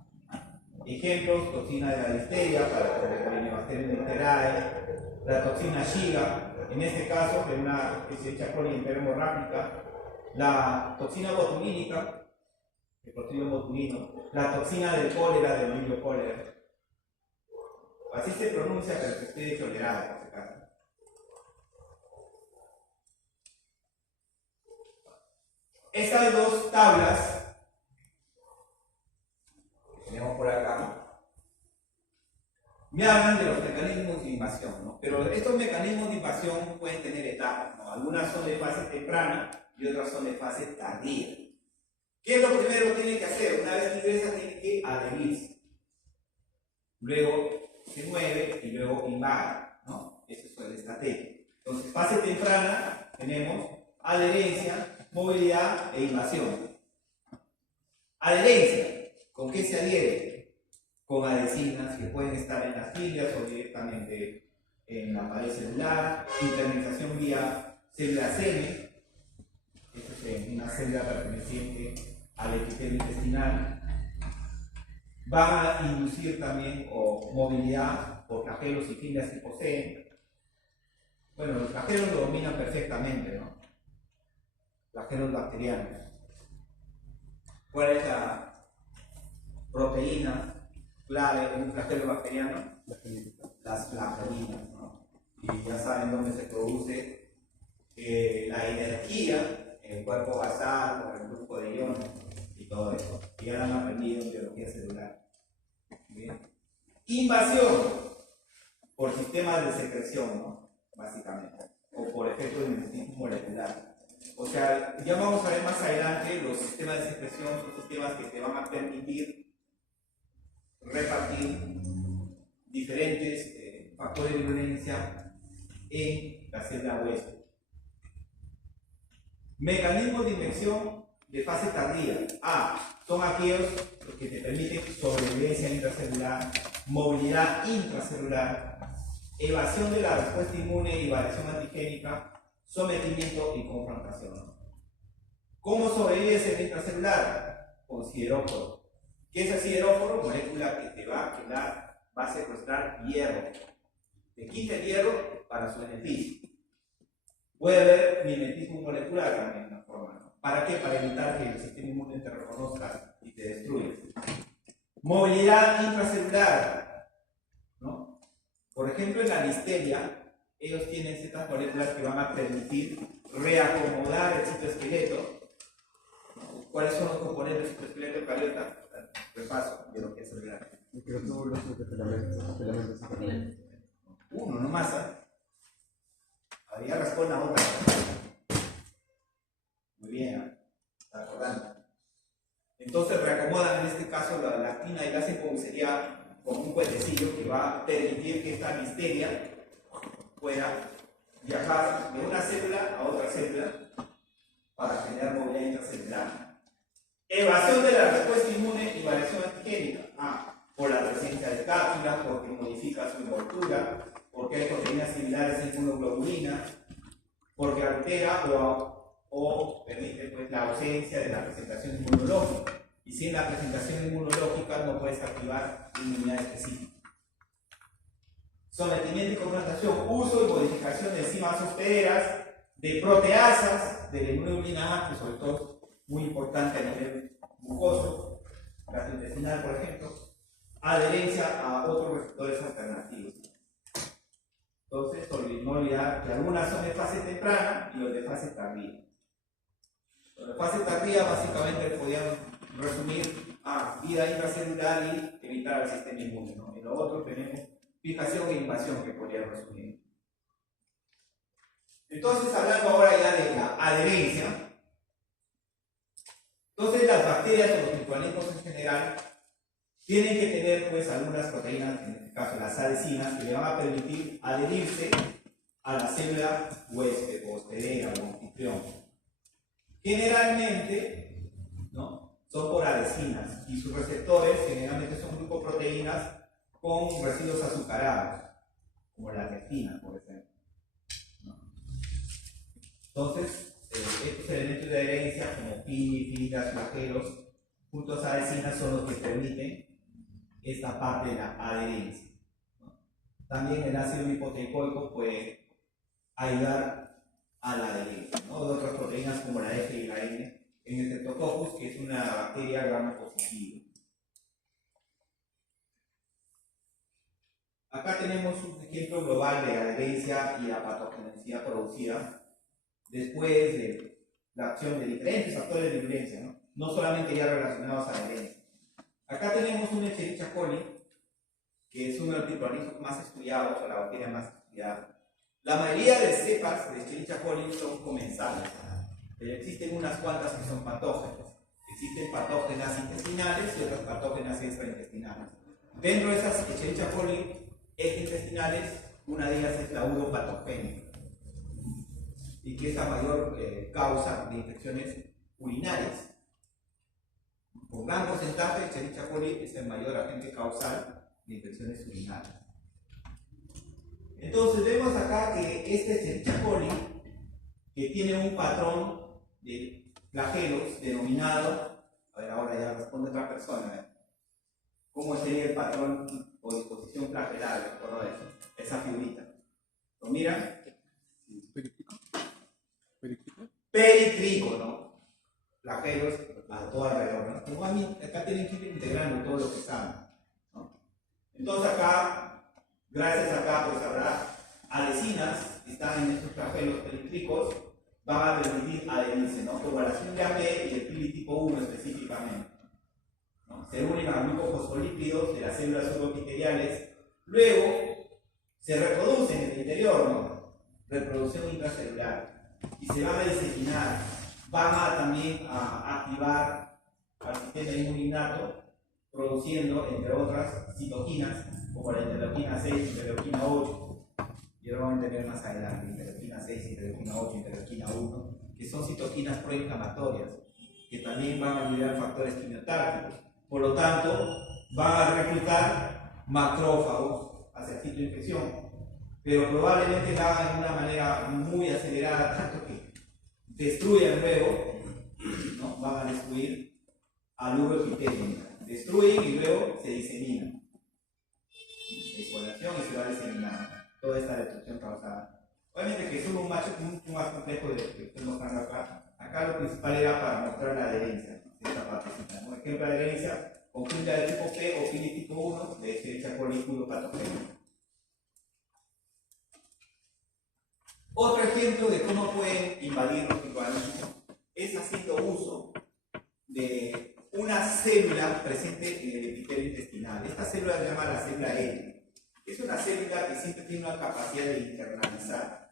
Ejemplos: toxina de la listeria para Corynebacterium litterae, la toxina Shiga, en este caso que se echa Corynebacterium hemorrágica, la toxina botulínica, el Clostridium botulino, la toxina del cólera, del milio cólera. Así se pronuncia, pero que esté tolerada, por si acaso. Estas dos tablas que tenemos por acá me hablan de los mecanismos de invasión, ¿no? Pero estos mecanismos de invasión pueden tener etapas, ¿no? Algunas son de fase temprana y otras son de fase tardía. ¿Qué es lo primero que tiene que hacer? Una vez que ingresa, tiene que adherirse. Luego se mueve y luego invade, ¿no? Esa es la estrategia. Entonces, fase temprana tenemos adherencia, movilidad e invasión. Adherencia. ¿Con qué se adhiere? Con adhesinas que pueden estar en las filias o directamente en la pared celular. Internalización vía célula semen. Esta es una célula perteneciente al epitelio intestinal. Va a inducir también movilidad por flagelos y filias que poseen. Bueno, los flagelos lo dominan perfectamente, ¿no? Flagelos bacterianos. ¿Cuál es la proteína clave en un flagelo bacteriano? Las flagelinas, ¿no? Y ya saben dónde se produce la energía en el cuerpo basal, con el grupo de iones y todo eso. Y ya lo han aprendido en biología celular. ¿Bien? Invasión por sistemas de secreción, ¿no? Básicamente, o por efecto de mecanismo molecular. O sea, ya vamos a ver más adelante, los sistemas de secreción son sistemas que te van a permitir repartir diferentes factores de virulencia en la célula huésped. Mecanismos de infección de fase tardía. Son aquellos que te permiten sobrevivencia intracelular, movilidad intracelular, evasión de la respuesta inmune y variación antigénica, sometimiento y confrontación. ¿Cómo sobrevives en el intracelular? Con sideróforo. ¿Qué es el sideróforo? Molécula que te va a quedar, va a secuestrar hierro. Te quita el hierro para su beneficio. Puede haber mimetismo molecular también en la forma, ¿no? ¿Para qué? Para evitar que el sistema inmune te reconozca y te destruya. Movilidad intracelular, ¿no? Por ejemplo, en la listeria, ellos tienen ciertas moléculas que van a permitir reacomodar el citoesqueleto. ¿Cuáles son los componentes del citoesqueleto eucariota? Repaso, biología celular. Uno nomás, ¿eh? Habría responde a otra. Muy bien, está acordando. Entonces reacomodan en este caso la lactina y la hacen como sería como un puentecillo que va a permitir que esta listeria pueda viajar de una célula a otra célula para generar movilidad intracelular. Evasión de la respuesta inmune y variación antigénica. Por la presencia de cápsulas, porque modifica su envoltura, porque hay proteínas similares a inmunoglobulina, porque altera o permite pues, la ausencia de la presentación inmunológica. Y sin la presentación inmunológica no puedes activar inmunidad específica. Sometimiento y confrontación, uso y modificación de enzimas hospederas, de proteasas, de la inmunoglobulina A, que sobre todo es muy importante a nivel mucoso, gastrointestinal por ejemplo, adherencia a otros receptores alternativos. Entonces, sorbitol ya que algunas son de fase temprana y los de fase tardía. Los de fase tardía básicamente podían resumir a vida intracelular y evitar el sistema inmune, ¿no? Y lo otro tenemos fijación e invasión que podría resumir. Entonces, hablando ahora ya de la adherencia, entonces las bacterias o los microorganismos en general tienen que tener pues algunas proteínas, en este caso las adhesinas, que le van a permitir adherirse a la célula huésped o hospedera o anfitrión. Generalmente, ¿no?, son por adhesinas y sus receptores generalmente son glucoproteínas con residuos azucarados, como la lectina, por ejemplo, ¿no? Entonces, estos elementos de adherencia como pi, filas, flagelos, juntos a adhesinas son los que permiten esta parte de la adherencia, ¿no? También el ácido lipoteicoico puede ayudar a la adherencia, ¿no?, de otras proteínas como la F y la N en el Streptococcus, que es una bacteria gram positiva. Acá tenemos un ejemplo global de adherencia y la patogenicidad producida después de la acción de diferentes factores de violencia, ¿no? No solamente ya relacionados a la adherencia. Acá tenemos un Escherichia coli, que es uno de los microorganismos más estudiados, o la bacteria más estudiada. La mayoría de cepas de Escherichia coli son comensales, pero existen unas cuantas que son patógenas. Existen patógenas intestinales y otras patógenas extraintestinales. Dentro de esas Escherichia coli extraintestinales, una de ellas es la uropatogénica, y que es la mayor causa de infecciones urinarias. Con gran porcentaje, Escherichia coli es el mayor agente causal de infecciones urinarias. Entonces vemos acá que este Escherichia coli, que tiene un patrón de flagelos denominado, a ver, ahora ya responde otra persona, ¿cómo sería el patrón o disposición flagelar? ¿De acuerdo a eso? Esa figurita. ¿Lo miran? ¿Pericrico? ¿Pericrico? Pericrico, ¿no? Flagelos a todo alrededor, ¿no? Como a mí, acá tienen que ir integrando todo lo que saben, ¿no? Entonces acá, gracias acá, pues habrá adhesinas que están en estos flagelos pericricos, van a permitir adherirse, ¿no? Como la fibra B y el pili tipo 1 específicamente, ¿no? Se unen a glucofosfolípidos de las células subepiteliales, luego se reproducen en el interior, ¿no? Reproducción intracelular, y se van a diseminar, van a también a activar al sistema inmuninato, produciendo, entre otras, citoquinas, como la interleuquina 6 y interleuquina 8, y ahora vamos a tener más adelante, interleuquina 6, interleuquina 8, interleuquina 1, que son citoquinas proinflamatorias, que también van a liberar factores quimiotárquicos. Por lo tanto, van a reclutar macrófagos hacia el sitio de infección, pero probablemente la hagan de una manera muy acelerada, tanto que destruyan luego, ¿no? Van a destruir al uroepitelio, destruyen y luego se diseminan. Exploración y se va diseminando toda esta destrucción causada. Obviamente que es un macho mucho más complejo de lo que estoy mostrando acá. Acá lo principal era para mostrar la adherencia, ¿no?, esta partecita, ¿no? Ejemplo de adherencia con fibra de tipo P o pili tipo 1 de Escherichia coli patogénica. Otro ejemplo de cómo pueden invadir los microorganismos es haciendo uso de una célula presente en el epitelio intestinal. Esta célula se llama la célula L. Es una célula que siempre tiene una capacidad de internalizar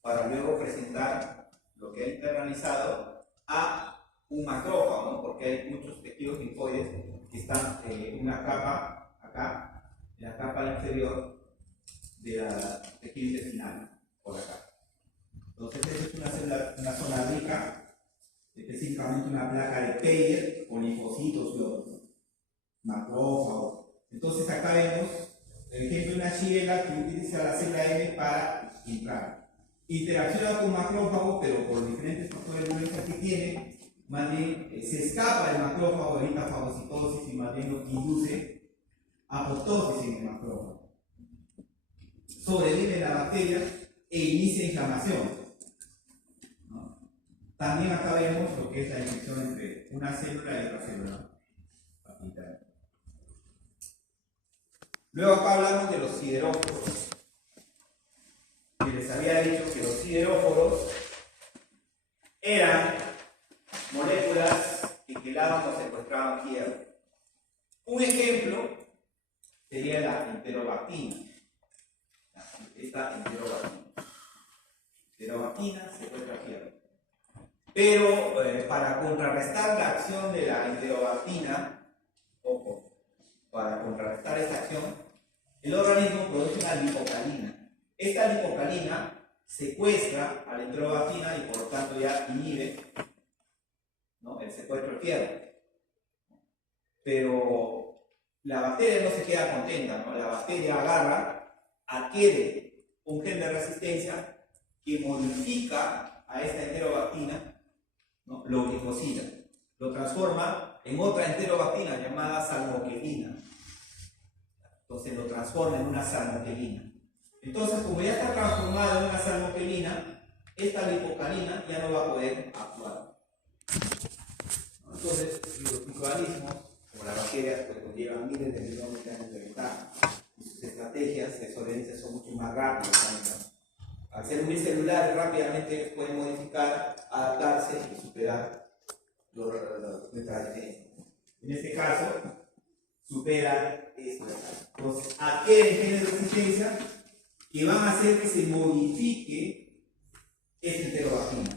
para luego presentar lo que ha internalizado a un macrófago, ¿no? Porque hay muchos tejidos linfoides que están en una capa acá, en la capa inferior de la tejido intestinal, por acá. Entonces, esta es una célula, una zona rica, específicamente una placa de Peyer con linfocitos y otros macrófagos. Entonces, acá vemos el ejemplo de una shigella que utiliza la célula M para entrar. Interacciona con macrófago, pero por diferentes factores de violencia que tiene, más bien se escapa del macrófago, evita fagocitosis y más bien lo que induce apoptosis en el macrófago. Sobrevive la bacteria e inicia inflamación, ¿no? También acá vemos lo que es la infección entre una célula y otra célula. Luego acá hablamos de los sideróforos, que les había dicho que los sideróforos eran moléculas que quelaban o secuestraban hierro. Un ejemplo sería la enterobactina. Esta enterobactina. Enterobactina secuestra hierro. Pero para contrarrestar la acción de la enterobactina, ojo, para contrarrestar esta acción, el organismo produce una lipocalina. Esta lipocalina secuestra a la enterobactina y por lo tanto ya inhibe, ¿no?, el secuestro del hierro. Pero la bacteria no se queda contenta, ¿no? La bacteria agarra, adquiere un gen de resistencia que modifica a esta enterobactina, ¿no?, lo glicosida, lo transforma en otra enterobactina llamada salmoquelina. Entonces lo transforma en una salmoquelina. Entonces, como ya está transformada en una salmoquelina, esta lipocalina ya no va a poder actuar. Entonces, los microorganismos, como las bacterias, pues llevan miles de millones de años de ventaja. Y sus estrategias de sobrevivencia son mucho más rápidas también, ¿no? Al ser unicelulares, rápidamente pueden modificar, adaptarse y superar nuestras defensas. En este caso, superan esto. Entonces, adquieren genes de resistencia que van a hacer que se modifique esta enterobactina.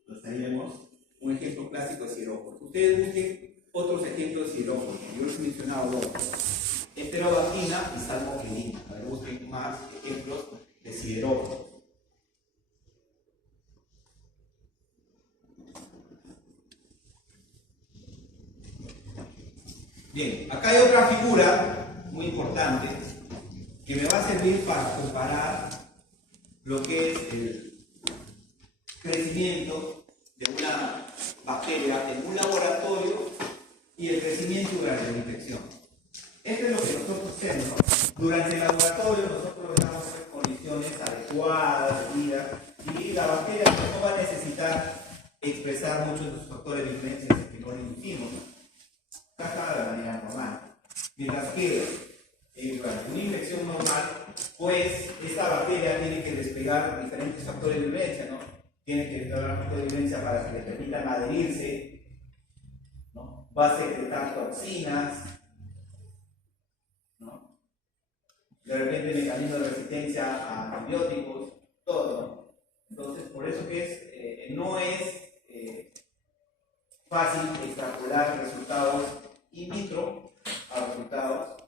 Entonces, ahí vemos un ejemplo clásico de sideróforos. Ustedes busquen otros ejemplos de sideróforos. Yo les he mencionado dos: enterobactina y salmoquelina. A ver, busquen más ejemplos de sideróforos. Bien, acá hay otra figura muy importante que me va a servir para comparar lo que es el crecimiento de una bacteria en un laboratorio y el crecimiento durante la infección. Esto es lo que nosotros hacemos, ¿no? Durante el laboratorio nosotros le damos condiciones adecuadas de vida y la bacteria no va a necesitar expresar muchos de sus factores de influencia que no le inducimos, ¿no? Está de manera normal. Mientras que durante una infección normal, pues esta bacteria tiene que desplegar diferentes factores de violencia, ¿no? Tiene que desplegar factores de violencia para que le permitan adherirse, ¿no? Va a secretar toxinas, ¿no? De repente mecanismos de resistencia a antibióticos, todo, ¿no? Entonces, por eso que no es fácil extrapolar resultados in vitro a resultados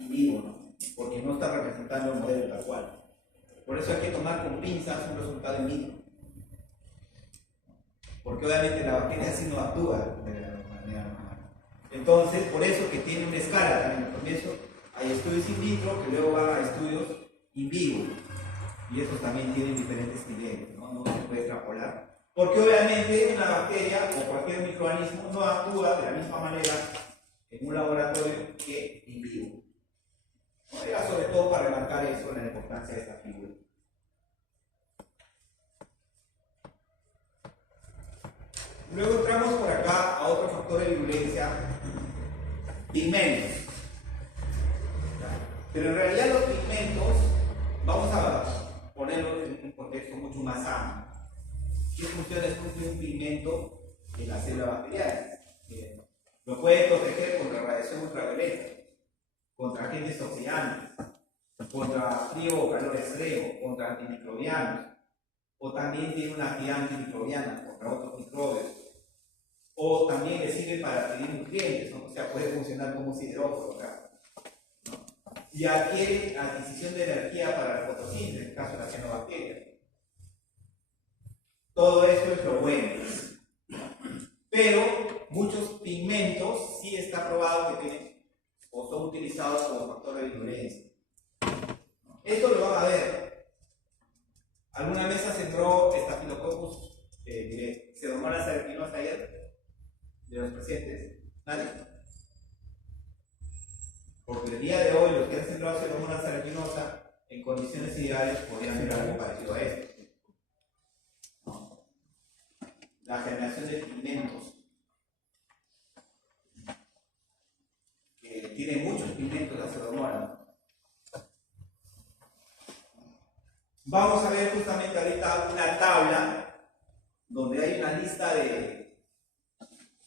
in vivo, ¿no? Porque no está representando el modelo tal cual. Por eso hay que tomar con pinzas un resultado in vitro. Porque obviamente la bacteria así no actúa de la manera normal. Entonces, por eso que tiene una escala también. Por eso hay estudios in vitro que luego van a estudios in vivo. Y estos también tienen diferentes niveles, ¿no? No se puede extrapolar. Porque obviamente una bacteria o cualquier microorganismo no actúa de la misma manera en un laboratorio que en vivo. ¿No? Era sobre todo para remarcar eso, la importancia de esta figura. Luego entramos por acá a otro factor de virulencia, pigmentos. Pero en realidad los pigmentos, vamos a ponerlos en un contexto mucho más amplio. ¿Qué funciones cumple un pigmento en la célula bacteriana? Lo puede proteger contra radiación ultravioleta, contra agentes oxidantes, contra frío o calor extremo, contra antimicrobianos, o también tiene una actividad antimicrobiana contra otros microbios, o también le sirve para adquirir nutrientes, ¿no? O sea, puede funcionar como sideróforo acá, ¿no? Y adquiere adquisición de energía para la fotosíntesis, en el caso de las cianobacterias. Todo esto es lo bueno. Pero muchos pigmentos sí está probado que tienen o son utilizados como factor de virulencia. Esto lo van a ver. ¿Alguna vez se sembró Staphylococcus Pseudomonas aeruginosa ayer? ¿De los presentes? ¿Nadie? Porque el día de hoy los que han sembrado Pseudomonas aeruginosa en condiciones ideales podrían ver algo parecido a esto. La generación de pigmentos, que tiene muchos pigmentos la pseudomonas. Vamos a ver justamente ahorita una tabla donde hay una lista de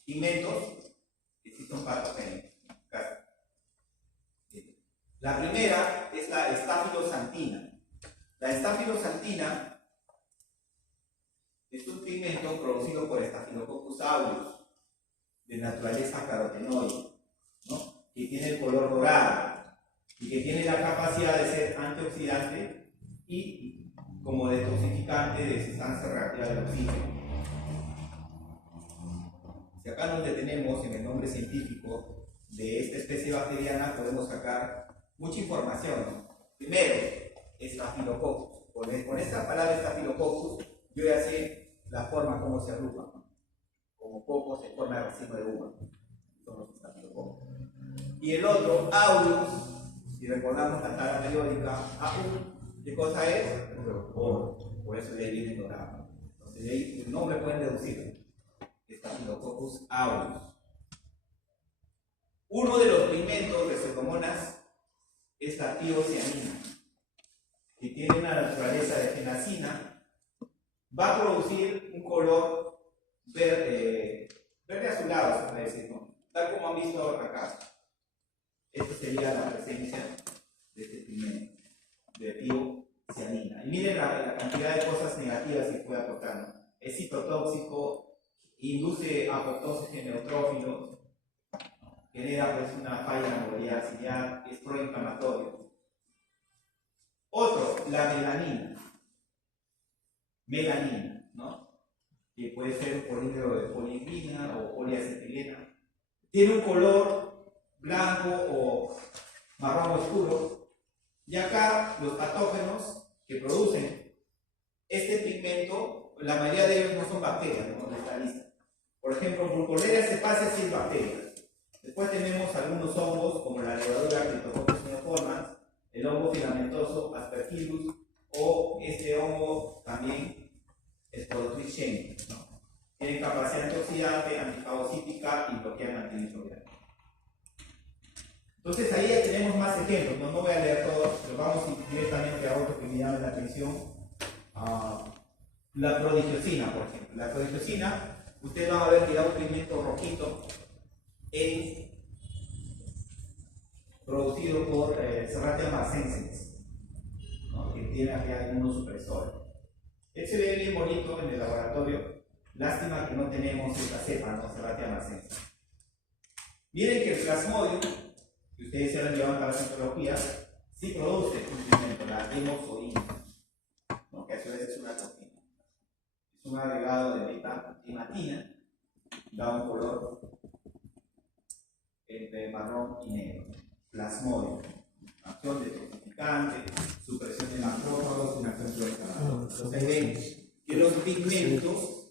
pigmentos que sí son patogénicos. La primera es la estafilosantina. La estafilosantina es un pigmento producido por Staphylococcus aureus, de naturaleza carotenoide, ¿no? Que tiene el color dorado y que tiene la capacidad de ser antioxidante y como detoxificante de sustancias reactivas del oxígeno. Si acá nos detenemos en el nombre científico de esta especie bacteriana, podemos sacar mucha información, ¿no? Primero, Staphylococcus. Con esta palabra Staphylococcus, yo ya sé la forma como se agrupan, ¿no? Como cocos en forma de racimo de uva. Son los Staphylococcus. Y el otro, aureus, si recordamos la tabla periódica, AU, ¿qué cosa es? Oro. Por eso de ahí viene dorado. Entonces, de ahí el nombre pueden deducir. Staphylococcus aureus. Uno de los pigmentos de Pseudomonas es la tiocianina, que tiene una naturaleza de fenacina, va a producir un color verde azulado, se puede decir, ¿no? Tal como han visto acá. Esta sería la presencia de este pigmento, de tiocianina. Y miren la cantidad de cosas negativas que puede aportar, ¿no? Es citotóxico, induce apoptosis en neutrófilos, genera pues una falla en la movilidad ciliar, es proinflamatorio. Otro, la melanina, ¿no? Que puede ser polímero de poliinglina o poliacetilena. Tiene un color blanco o marrón oscuro. Y acá los patógenos que producen este pigmento, la mayoría de ellos no son bacterias, ¿no? De esta lista. Por ejemplo, Burkholderia cepacia sí es bacteria. Después tenemos algunos hongos como la levadura Cryptococcus neoformans, el hongo filamentoso Aspergillus o este hongo también Sporotrychenia, ¿no? Tienen capacidad antioxidante, antifagocítica y bloquean antimicrobiano. Entonces ahí ya tenemos más ejemplos, no voy a leer todos, pero vamos directamente a otro que me llama la atención. La prodigiosina, por ejemplo. La prodigiosina, ustedes van a ver que da un pigmento rojito producido por Serratia marcescens, ¿no? Que tiene aquí algunos supresores. Se ve bien bonito en el laboratorio. Lástima que no tenemos esta cepa, ¿no? Serratia marcescens. Miren que el plasmodium, que ustedes ya lo llevan para la citología, sí produce un pigmento, la hemoxodina, ¿no? Que a su vez es una toxina. Es un agregado de beta-hematina, da un color entre marrón y negro. Plasmodium, acción detoxificante, supresión de macrófagos, una acción proliferativa. Entonces ven que los pigmentos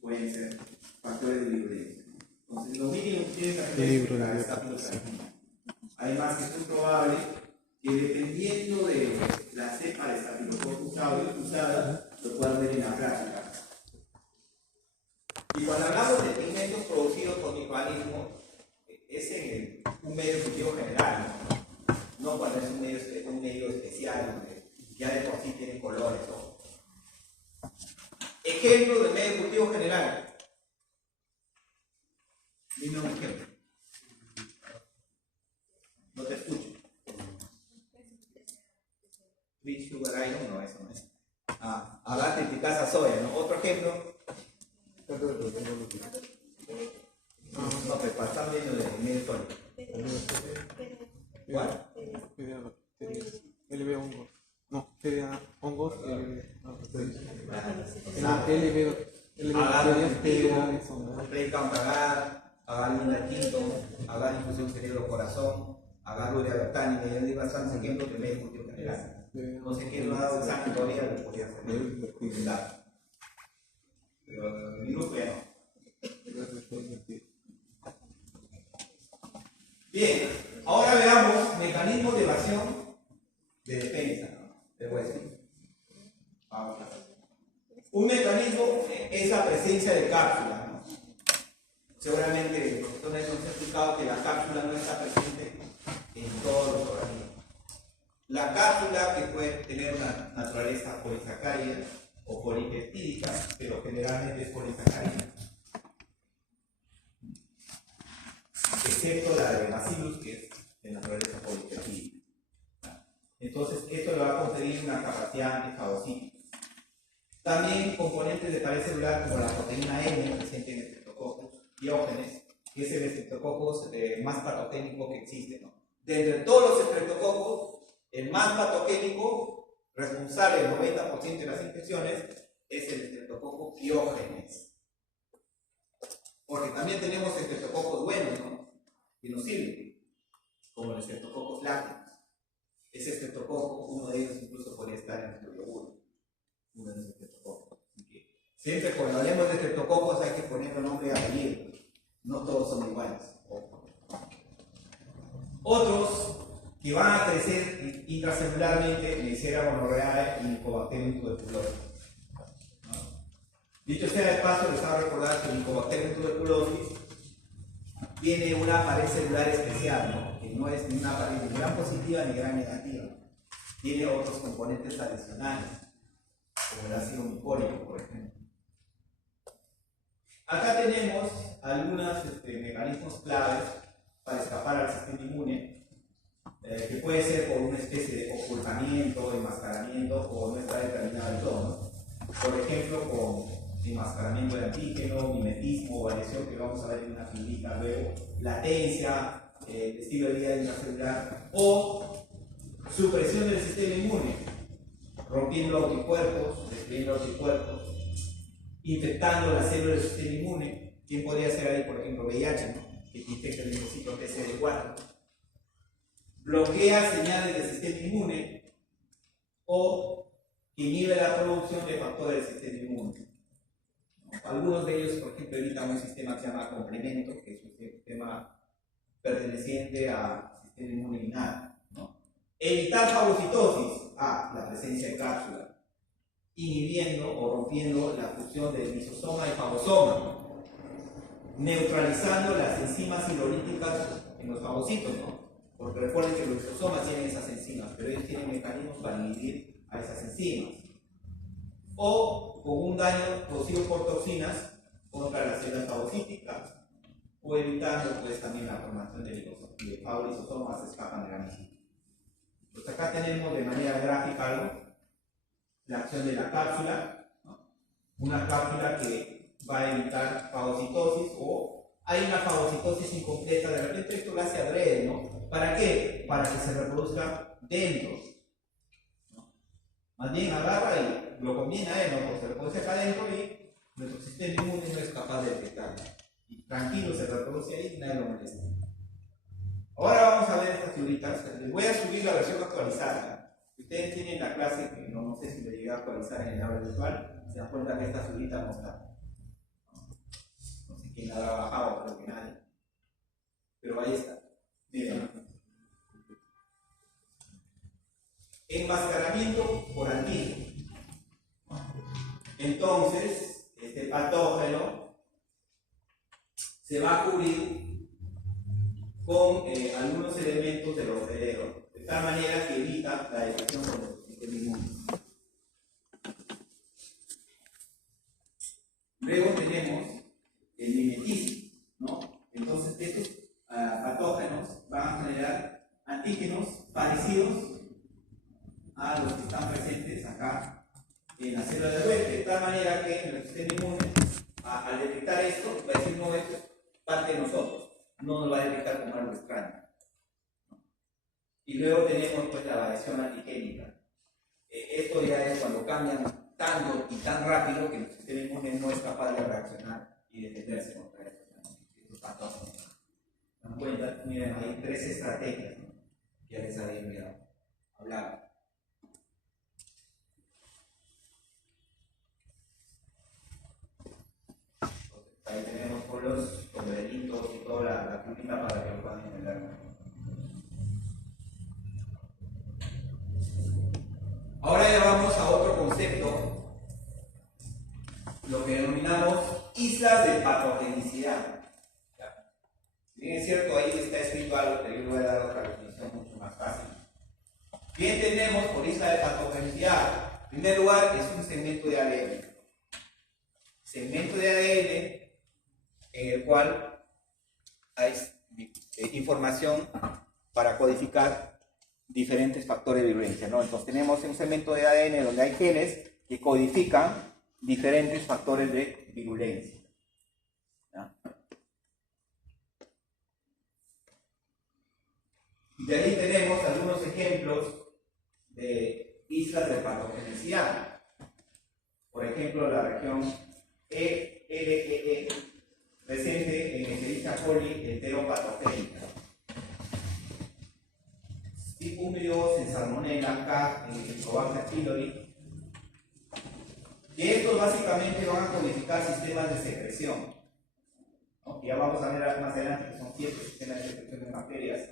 pueden ser factores de violencia. Entonces los mínimos tienen que la estafilosantina. Además que es muy probable que dependiendo de la cepa de Staphylococcus aureus usada, lo puedan ver en la práctica. Y cuando hablamos de pigmentos producidos por microorganismos, es en un medio de cultivo general, no cuando es un medio especial, donde ya de por sí tienen colores. ¿No? Ejemplo de medio de cultivo general. Dime un ejemplo. No te escucho. Free sugar iron, no, eso no es. Agave, triticasa, soya, ¿no? Otro ejemplo. No, pero están viendo de medio sólido. ¿Cuál? LB hongos. No, PDA hongos. Agar luna quinto, agar infusión cerebro-corazón, agar urea bertani, y hay bastantes ejemplos de medio cultivo general. No sé quién lo ha dado el examen todavía, lo podría hacer. Pero mi grupo ya no. Bien, ahora veamos mecanismos de evasión de defensa, ¿no? Del hueso. Vamos a ver. Un mecanismo es la presencia de cápsula, ¿no? Seguramente el profesor Nelson nos ha explicado que la cápsula no está presente en todos los organismos. La cápsula, que puede tener una naturaleza polisacárida o polipeptídica, pero generalmente es polisacárida, excepto la de Bacillus, que es de naturaleza polipeptídica. Entonces, esto le va a conferir una capacidad antifagocítica. También componentes de pared celular como la proteína M presente en el Streptococcus Diógenes, que es el Streptococcus más patogénico que existe, ¿no? De entre todos los Streptococcus, el más patogénico, responsable del 90% de las infecciones, es el Streptococcus Diógenes. Porque también tenemos Streptococcus buenos, ¿no? Que nos sirven, como el Streptococcus lactis. Ese Streptococcus, uno de ellos incluso podría estar en nuestro yogur. Uno de esos Streptococcus. Siempre cuando hablemos de Streptococcus hay que ponerle nombre y apellido. No todos son iguales. Otros que van a crecer intracelularmente, Neisseria gonorrhoeae y Mycobacterium tuberculosis. Dicho sea de paso, les hago recordar que el Mycobacterium tuberculosis tiene una pared celular especial, ¿no? Que no es ni una pared ni gran positiva ni gran negativa. Tiene otros componentes adicionales, como el ácido mucórico, por ejemplo. Acá tenemos algunos mecanismos claves para escapar al sistema inmune, que puede ser por una especie de ocultamiento, enmascaramiento, o no está determinado del todo, ¿no? Por ejemplo, con enmascaramiento de antígeno, mimetismo, variación, que vamos a ver en una figurita luego, latencia, estilo de vida intracelular, o supresión del sistema inmune, rompiendo anticuerpos, destruyendo anticuerpos, infectando las células del sistema inmune. ¿Quién podría ser ahí, por ejemplo, VIH, ¿no? Que infecta el linfocito TCD4? Bloquea señales del sistema inmune o inhibe la producción de factores del sistema inmune. Algunos de ellos, por ejemplo, evitan un sistema que se llama complemento, que es un sistema perteneciente al sistema inmune innato, ¿no? Evitar fagocitosis, la presencia de cápsula, inhibiendo o rompiendo la fusión del lisosoma y fagosoma, neutralizando las enzimas hidrolíticas en los fagocitos, ¿no? Porque recuerden que los lisosomas tienen esas enzimas, pero ellos tienen mecanismos para inhibir a esas enzimas. O con un daño producido por toxinas contra las células fagocíticas, o evitando pues también la formación de fagolisosomas que escapan de la misma. Pues acá tenemos de manera gráfica algo, la acción de la cápsula, ¿no? Una cápsula que va a evitar fagocitosis, o hay una fagocitosis incompleta, de repente esto lo hace adrede, ¿no? ¿Para qué? Para que se reproduzca dentro, ¿no? Más bien agarra y lo conviene a él, ¿no? Porque se reproduce acá adentro y nuestro sistema inmune no es capaz de detectarlo. Y tranquilo, se reproduce ahí y nadie lo molesta. Ahora vamos a ver estas figuritas. Les voy a subir la versión actualizada. Ustedes tienen la clase que no sé si le llegué a actualizar en el aula virtual. Se dan cuenta que esta figurita no está. No sé quién la habrá bajado, creo que nadie. Pero ahí está. Miren. Enmascaramiento por antígeno. Entonces, este patógeno se va a cubrir con algunos elementos del hospedero, de tal manera que evita la detección por el sistema inmune. Luego tenemos el mimetismo, ¿no? Entonces, estos patógenos van a generar antígenos parecidos a los que están presentes acá en la célula de West, de tal manera que el sistema inmune, al detectar esto, va a decir: no, esto es parte de nosotros, no nos va a detectar como algo extraño. Y luego tenemos pues la variación antigénica. Esto ya es cuando cambian tanto y tan rápido que el sistema inmune no es capaz de reaccionar y defenderse contra estos patógenos. ¿Se dan cuenta? Miren, hay 3 estrategias, ¿no? Que ya les había enviado hablar. Ahí tenemos con los sombreritos y toda la crítica para que lo puedan entender. Ahora ya vamos a otro concepto, lo que denominamos islas de patogenicidad. Si bien es cierto, ahí está escrito algo, pero yo le voy a dar otra definición mucho más fácil. ¿Qué entendemos por isla de patogenicidad? En primer lugar, es un segmento de ADN. Segmento de ADN en el cual hay información para codificar diferentes factores de virulencia, ¿no? Entonces tenemos un segmento de ADN donde hay genes que codifican diferentes factores de virulencia, ¿ya? Y de ahí tenemos algunos ejemplos de islas de patogenicidad. Por ejemplo, la región ELEE, presente en Escherichia coli heteropatogénica. Stipulios en Salmonella, K, en Helicobacter pylori. Que estos básicamente van a codificar sistemas de secreción, ¿no? Ya vamos a ver más adelante que son 7 sistemas de secreción de bacterias.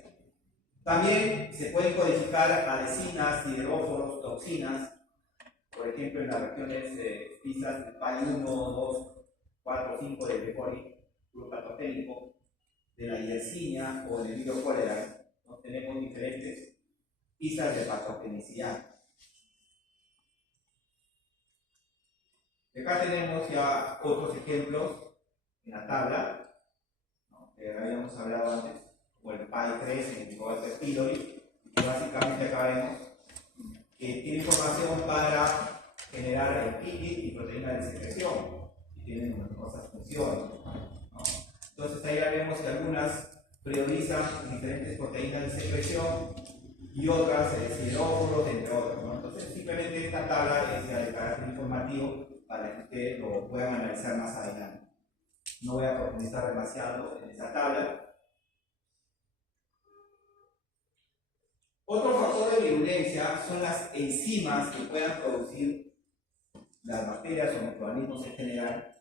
También se pueden codificar adhesinas, sideróforos, toxinas, por ejemplo en las regiones islas del PAI 1, 2, 4, 5 del E. coli, grupo patogénico, de la Yersinia o del virus cólera, ¿no? Tenemos diferentes islas de patogenicidad. Acá tenemos ya otros ejemplos en la tabla, ¿no? Que habíamos hablado antes, como el PAI 3 en el Helicobacter pylori, que básicamente acá vemos que tiene información para generar el PIGID y proteínas de secreción, y tienen numerosas funciones, ¿no? Entonces ahí ya vemos que algunas priorizan diferentes proteínas de secreción y otras sideróforos, entre otros, ¿no? Entonces simplemente esta tabla es ya de carácter informativo para que ustedes lo puedan analizar más adelante. No voy a profundizar demasiado en esta tabla. Otro factor de virulencia son las enzimas que puedan producir las bacterias o microorganismos en general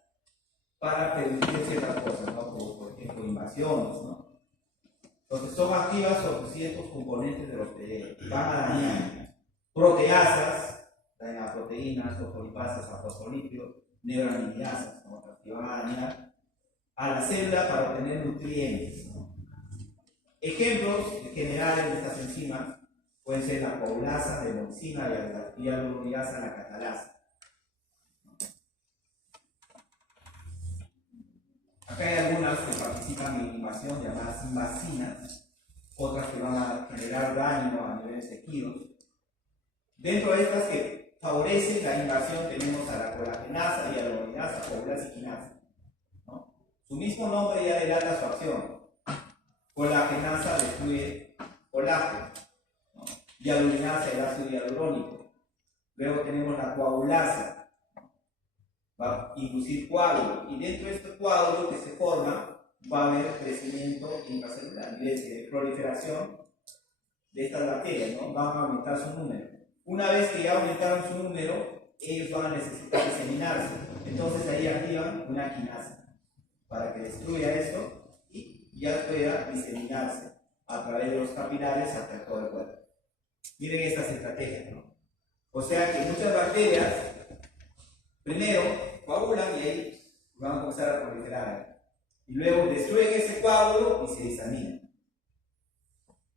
para prevenir ciertas cosas, ¿no? Por ejemplo, invasiones, ¿no? Entonces son activas sobre ciertos componentes de los que van a dañar proteasas, dañan a proteínas, fosfolipasas, a fosfolípidos, neuraminidasas, ¿no? Que van a dañar a la célula para obtener nutrientes, ¿no? Ejemplos generales de estas enzimas pueden ser la coagulasa, la hemoxina y la hialuronidasa, la catalasa. Acá hay algunas que participan en invasión, llamadas invasinas, otras que van a generar daño a niveles tejidos. Dentro de estas que favorecen la invasión tenemos a la colagenasa, hialuronidasa, coagulasa y quinasa, ¿no? Su mismo nombre ya delata su acción. Colagenasa destruye colágeno, ¿no? Hialuronidasa, el ácido hialurónico. Luego tenemos la coagulasa, va a inducir coágulo, y dentro de este coágulo que se forma va a haber crecimiento intracelular, de proliferación de estas bacterias, ¿no? Van a aumentar su número. Una vez que ya aumentaron su número, ellos van a necesitar diseminarse, entonces ahí activan una quinasa para que destruya esto y ya pueda diseminarse a través de los capilares hasta todo el cuerpo. Miren estas estrategias, ¿no? O sea que muchas bacterias primero coagulan y ahí van a comenzar a proliferar. Y luego destruyen ese coágulo y se diseminan.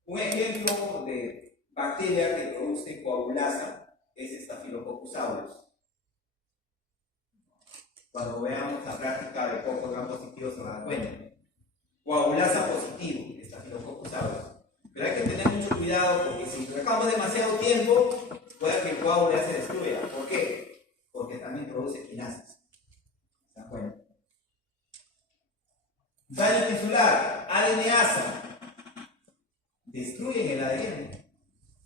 Un ejemplo de bacteria que produce coagulasa es Staphylococcus aureus. Cuando veamos la práctica de pocos gram positivos se van a dar cuenta. Coagulasa positivo, Staphylococcus aureus. Pero hay que tener mucho cuidado porque si dejamos demasiado tiempo, puede que el coágulo ya se destruya. ¿Por qué? Porque también produce quinasas. ¿Se dan cuenta? Daño tisular, ADNasa. Destruyen el ADN.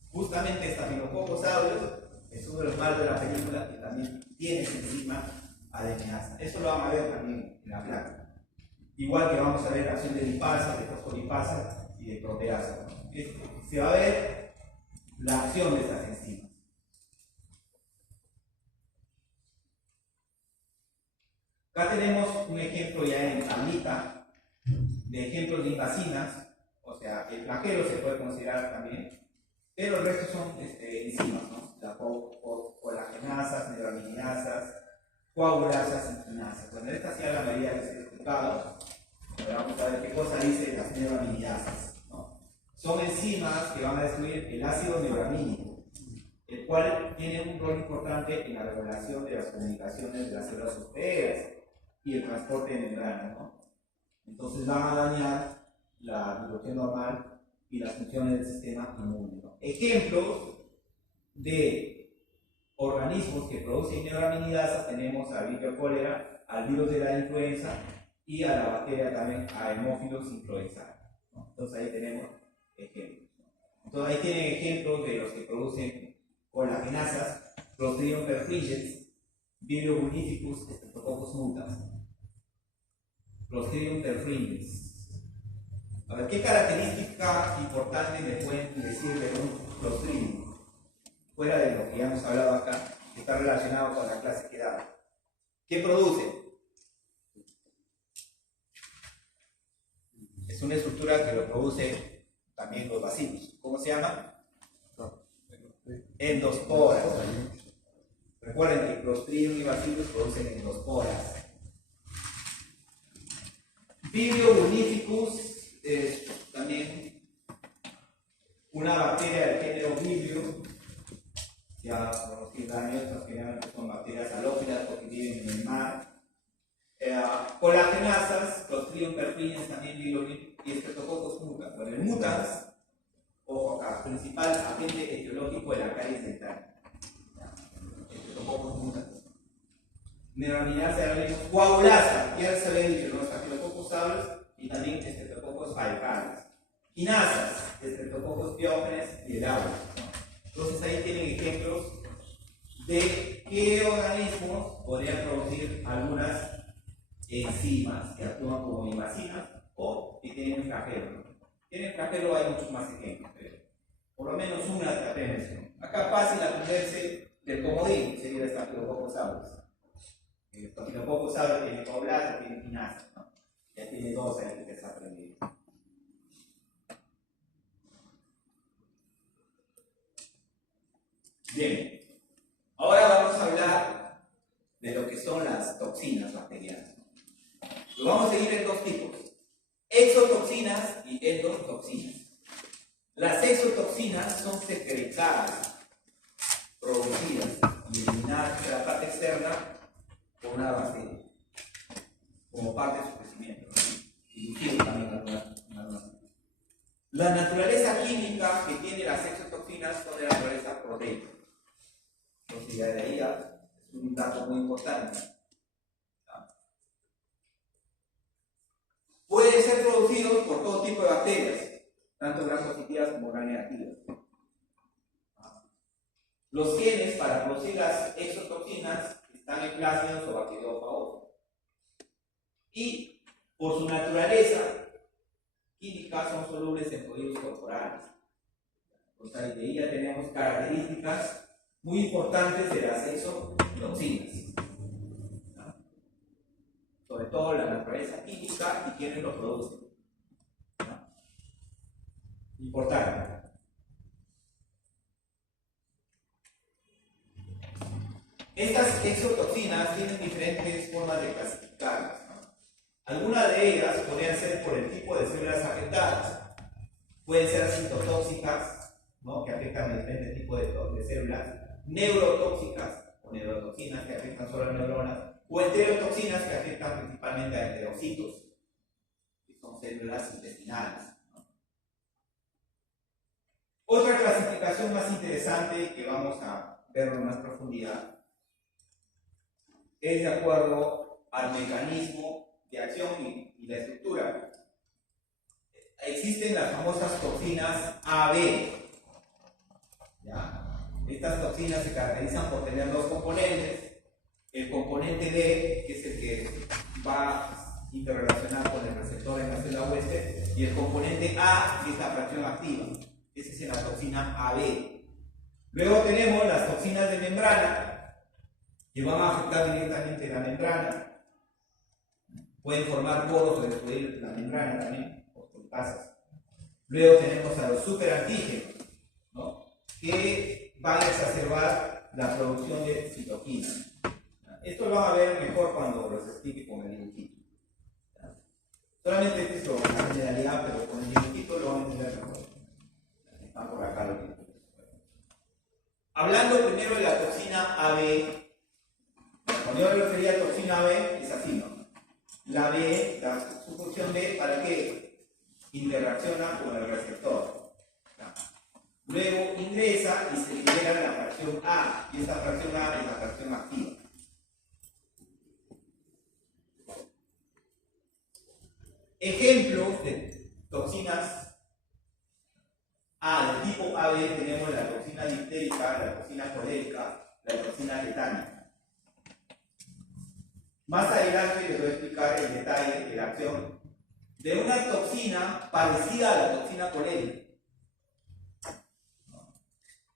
Justamente Staphylococcus aureus es uno de los malos de la película que también tiene enzima ADNasa. Eso lo vamos a ver también en la placa. Igual que vamos a ver la acción de lipasa, de fosfolipasa y de proteasa. Se va a ver la acción de estas enzimas. Acá tenemos un ejemplo ya en tablita de ejemplos de invasinas, o sea, el flagelo se puede considerar también, pero el resto son enzimas, ¿no? La colagenasas, neuraminidasas, coagulasas y quinasas. Bueno, estas ya la mayoría les he explicado. Ahora vamos a ver qué cosa dicen las neuraminidasas, ¿no? Son enzimas que van a destruir el ácido neuramínico. el cual tiene un rol importante en la regulación de las comunicaciones de las células hospederas y el transporte de membranas, ¿no? Entonces van a dañar la biología normal y las funciones del sistema inmune, ¿no? Ejemplos de organismos que producen neuraminidasas tenemos al Vibrio cólera, al virus de la influenza y a la bacteria también, a Haemophilus influenzae, ¿no? Entonces ahí tenemos ejemplos. Entonces ahí tienen ejemplos de los que producen colagenasas, Clostridium perfringens, Vibrio unificus, Streptococcus mutas. Clostridium perfringens. A ver, ¿qué característica importante me pueden decir de un Clostridium? Fuera de lo que ya hemos hablado acá, que está relacionado con la clase que daba. ¿Qué produce? Es una estructura que lo produce también los bacilos. ¿Cómo se llama? Endosporas. Recuerden que Clostridium y bacilos producen endosporas. Vibrio unificus es también una bacteria del género Vibrio. Ya por los 100 años, estas generalmente son bacterias halófilas porque viven en el mar. Colagenasas, Clostridium perfringens, también Vibrio y Streptococcus mutans. Bueno, el mutans, ojo acá, principal agente etiológico de la caries dental. Streptococcus mutans. Neuraminidasa, coagulasa, ya se había dicho, ¿no? Staphylococcus aureus y también Streptococcus faecalis. Quinasas, Streptococcus pyogenes y el agua, ¿no? Entonces ahí tienen ejemplos de qué organismos podrían producir algunas enzimas que actúan como imacinas o que tienen un flagelo, ¿no? Tienen flagelo, hay muchos más ejemplos, pero por lo menos una que aprendes. Acá fácil aprenderse del comodín, sería el Staphylococcus aureus. El Staphylococcus aureus tiene coagulasa, tiene quinasa, ¿no? Ya tiene dos ahí que se aprendido. Bien, ahora vamos a hablar de lo que son las toxinas bacterianas. Lo vamos a dividir en dos tipos: exotoxinas y endotoxinas. Las exotoxinas son secretadas, producidas y eliminadas de la parte externa por una bacteria, como parte de su crecimiento, inducido también algunas. La naturaleza química que tiene las exotoxinas son de naturaleza proteica. Entonces ya de ahí es un dato muy importante. Pueden ser producidos por todo tipo de bacterias, tanto gram positivas como gram negativas. Los genes para producir las exotoxinas están en plácidos o bacteriófagos. Y por su naturaleza química son solubles en fluidos corporales. Entonces de ahí ya tenemos características muy importantes de las exotoxinas, ¿no? Sobre todo la naturaleza química y quienes lo producen, ¿no? Importante. Estas exotoxinas tienen diferentes formas de clasificarlas, ¿no? Algunas de ellas podrían ser por el tipo de células afectadas. Pueden ser citotóxicas, ¿no? Que afectan a diferentes tipos de células, neurotóxicas o neurotoxinas que afectan solo a neuronas, o enterotoxinas que afectan principalmente a enterocitos, que son células intestinales, ¿no? Otra clasificación más interesante que vamos a ver en más profundidad es de acuerdo al mecanismo de acción y la estructura. Existen las famosas toxinas AB, ¿ya? Estas toxinas se caracterizan por tener dos componentes: el componente B, que es el que va a interrelacionar con el receptor en la célula huésped, y el componente A, que es la fracción activa. Esa es la toxina AB. Luego tenemos las toxinas de membrana, que van a afectar directamente la membrana. Pueden formar poros o destruir la membrana también, por pasas. Luego tenemos a los superantígenos, ¿no? Que van a exacerbar la producción de citoquinas. Esto lo van a ver mejor cuando los explique con el dibujito. Solamente esto es la generalidad, pero con el dibujito lo van a entender mejor. Están por acá los dibujos. Hablando primero de la toxina AB, cuando yo me refería a toxina AB, es así, ¿no? La B, su función B, ¿para qué? Interacciona con el receptor. Luego ingresa y se libera la fracción A, y esta fracción A es la fracción activa. Ejemplos de toxinas A, del tipo AB, tenemos la toxina difterica, la toxina colérica, la toxina tetánica. Más adelante les voy a explicar el detalle de la acción de una toxina parecida a la toxina colérica,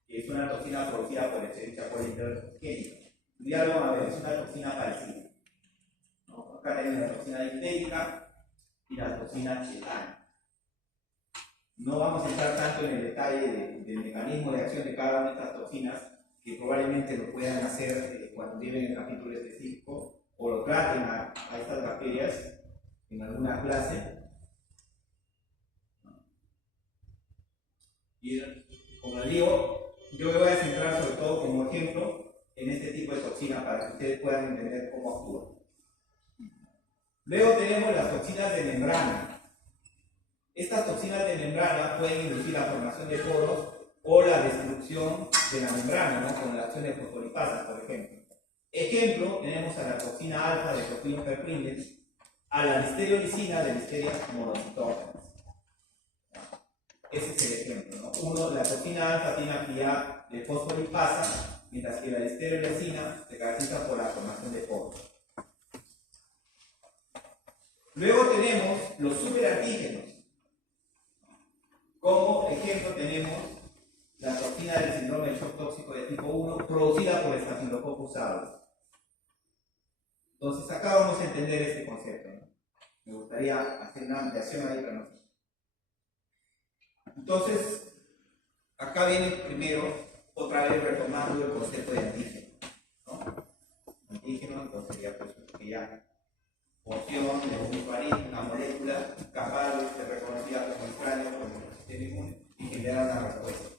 que es una toxina producida por Escherichia coli intergénica. Ya lo van a ver, es una toxina parecida. ¿No? Acá tenemos la toxina difterica y la toxina tetánica. No vamos a entrar tanto en el detalle del mecanismo de acción de cada una de estas toxinas, que probablemente lo puedan hacer cuando lleven el capítulo específico o lo traten a estas bacterias en alguna clase. Y como les digo, yo me voy a centrar sobre todo como ejemplo en este tipo de toxina para que ustedes puedan entender cómo actúa. Luego tenemos las toxinas de membrana. Estas toxinas de membrana pueden inducir la formación de poros o la destrucción de la membrana, ¿no? Con la acción de fosfolipasa, por ejemplo. Ejemplo, tenemos a la toxina alfa de clorpirifos, a la listeriolicina de Listeria monocytogenes. Ese es el ejemplo, ¿no? Uno, la toxina alfa tiene actividad de fosfolipasa, mientras que la listeriolicina se caracteriza por la formación de poros. Luego tenemos los superantígenos. Como ejemplo tenemos la toxina del síndrome de shock tóxico de tipo 1 producida por Staphylococcus aureus. Entonces acá vamos a entender este concepto, ¿no? Me gustaría hacer una ampliación ahí, pero no sé. Entonces, acá viene primero, otra vez retomando el concepto de antígeno, ¿no? Antígeno, entonces sería pues ya porción de un usuario, una molécula capaz de ser reconocida como extraño por el sistema inmune y generar una respuesta.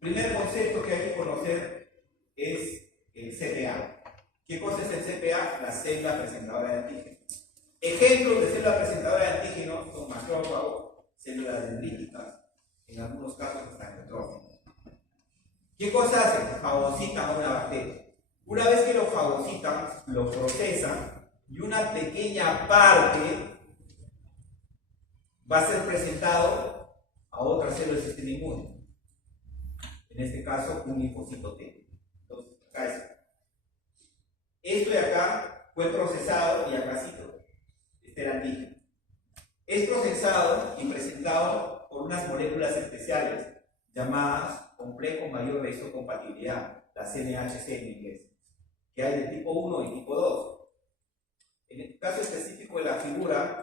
Primer concepto que hay que conocer es el CPA. ¿Qué cosa es el CPA? La célula presentadora de antígeno. Ejemplos de célula presentadora de antígeno son macrófagos, células dendríticas, en algunos casos hasta neutrófilos. ¿Qué cosa hacen? Fagocitan a una bacteria. Una vez que lo fagocitan, lo procesan y una pequeña parte va a ser presentado a otra célula del sistema inmune. En este caso, un linfocito T. Entonces, acá es. Esto de acá fue procesado y acá cito. Este era antígeno. Es procesado y presentado por unas moléculas especiales llamadas complejo mayor de isocompatibilidad, la NHC en inglés, que hay de tipo 1 y tipo 2. En el caso específico de la figura,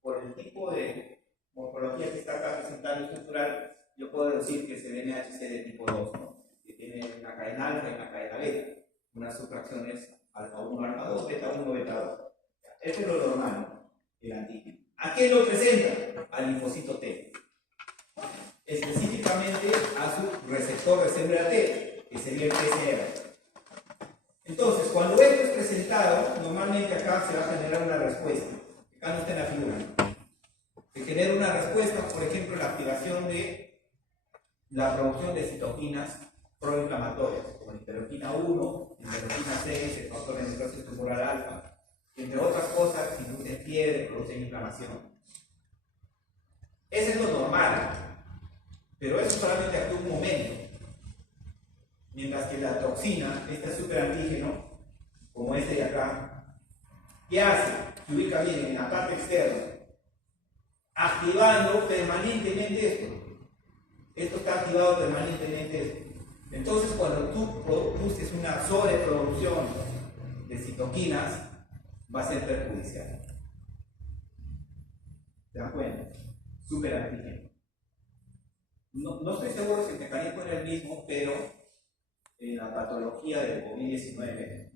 por el tipo de morfología que está acá presentando estructural, yo puedo decir que es el NHC de tipo 2, ¿no? Que tiene una cadena alfa y una cadena beta, unas subfracciones alfa 1, alfa 2, beta 1, beta 2. Esto es lo normal, ¿no? El antígeno. ¿A qué lo presenta? Al linfocito T. Específicamente a su receptor de célula T, que sería el PCR. Entonces, cuando esto es presentado, normalmente acá se va a generar una respuesta. Acá no está en la figura. Se genera una respuesta, por ejemplo, la activación de la producción de citoquinas proinflamatorias, como interleuquina 1, interleuquina 6, el factor de necrosis tumoral alfa, que entre otras cosas inducen fiebre, producen inflamación. Eso es lo normal, pero eso solamente actúa un momento. Mientras que la toxina, este superantígeno, como este de acá, ¿qué hace? Se ubica bien en la parte externa, activando permanentemente esto. Esto está activado permanentemente. Entonces, cuando tú produces una sobreproducción de citoquinas, va a ser perjudicial. ¿Se dan cuenta? Superantígeno. No estoy seguro si el mecanismo era el mismo, pero en la patología del COVID-19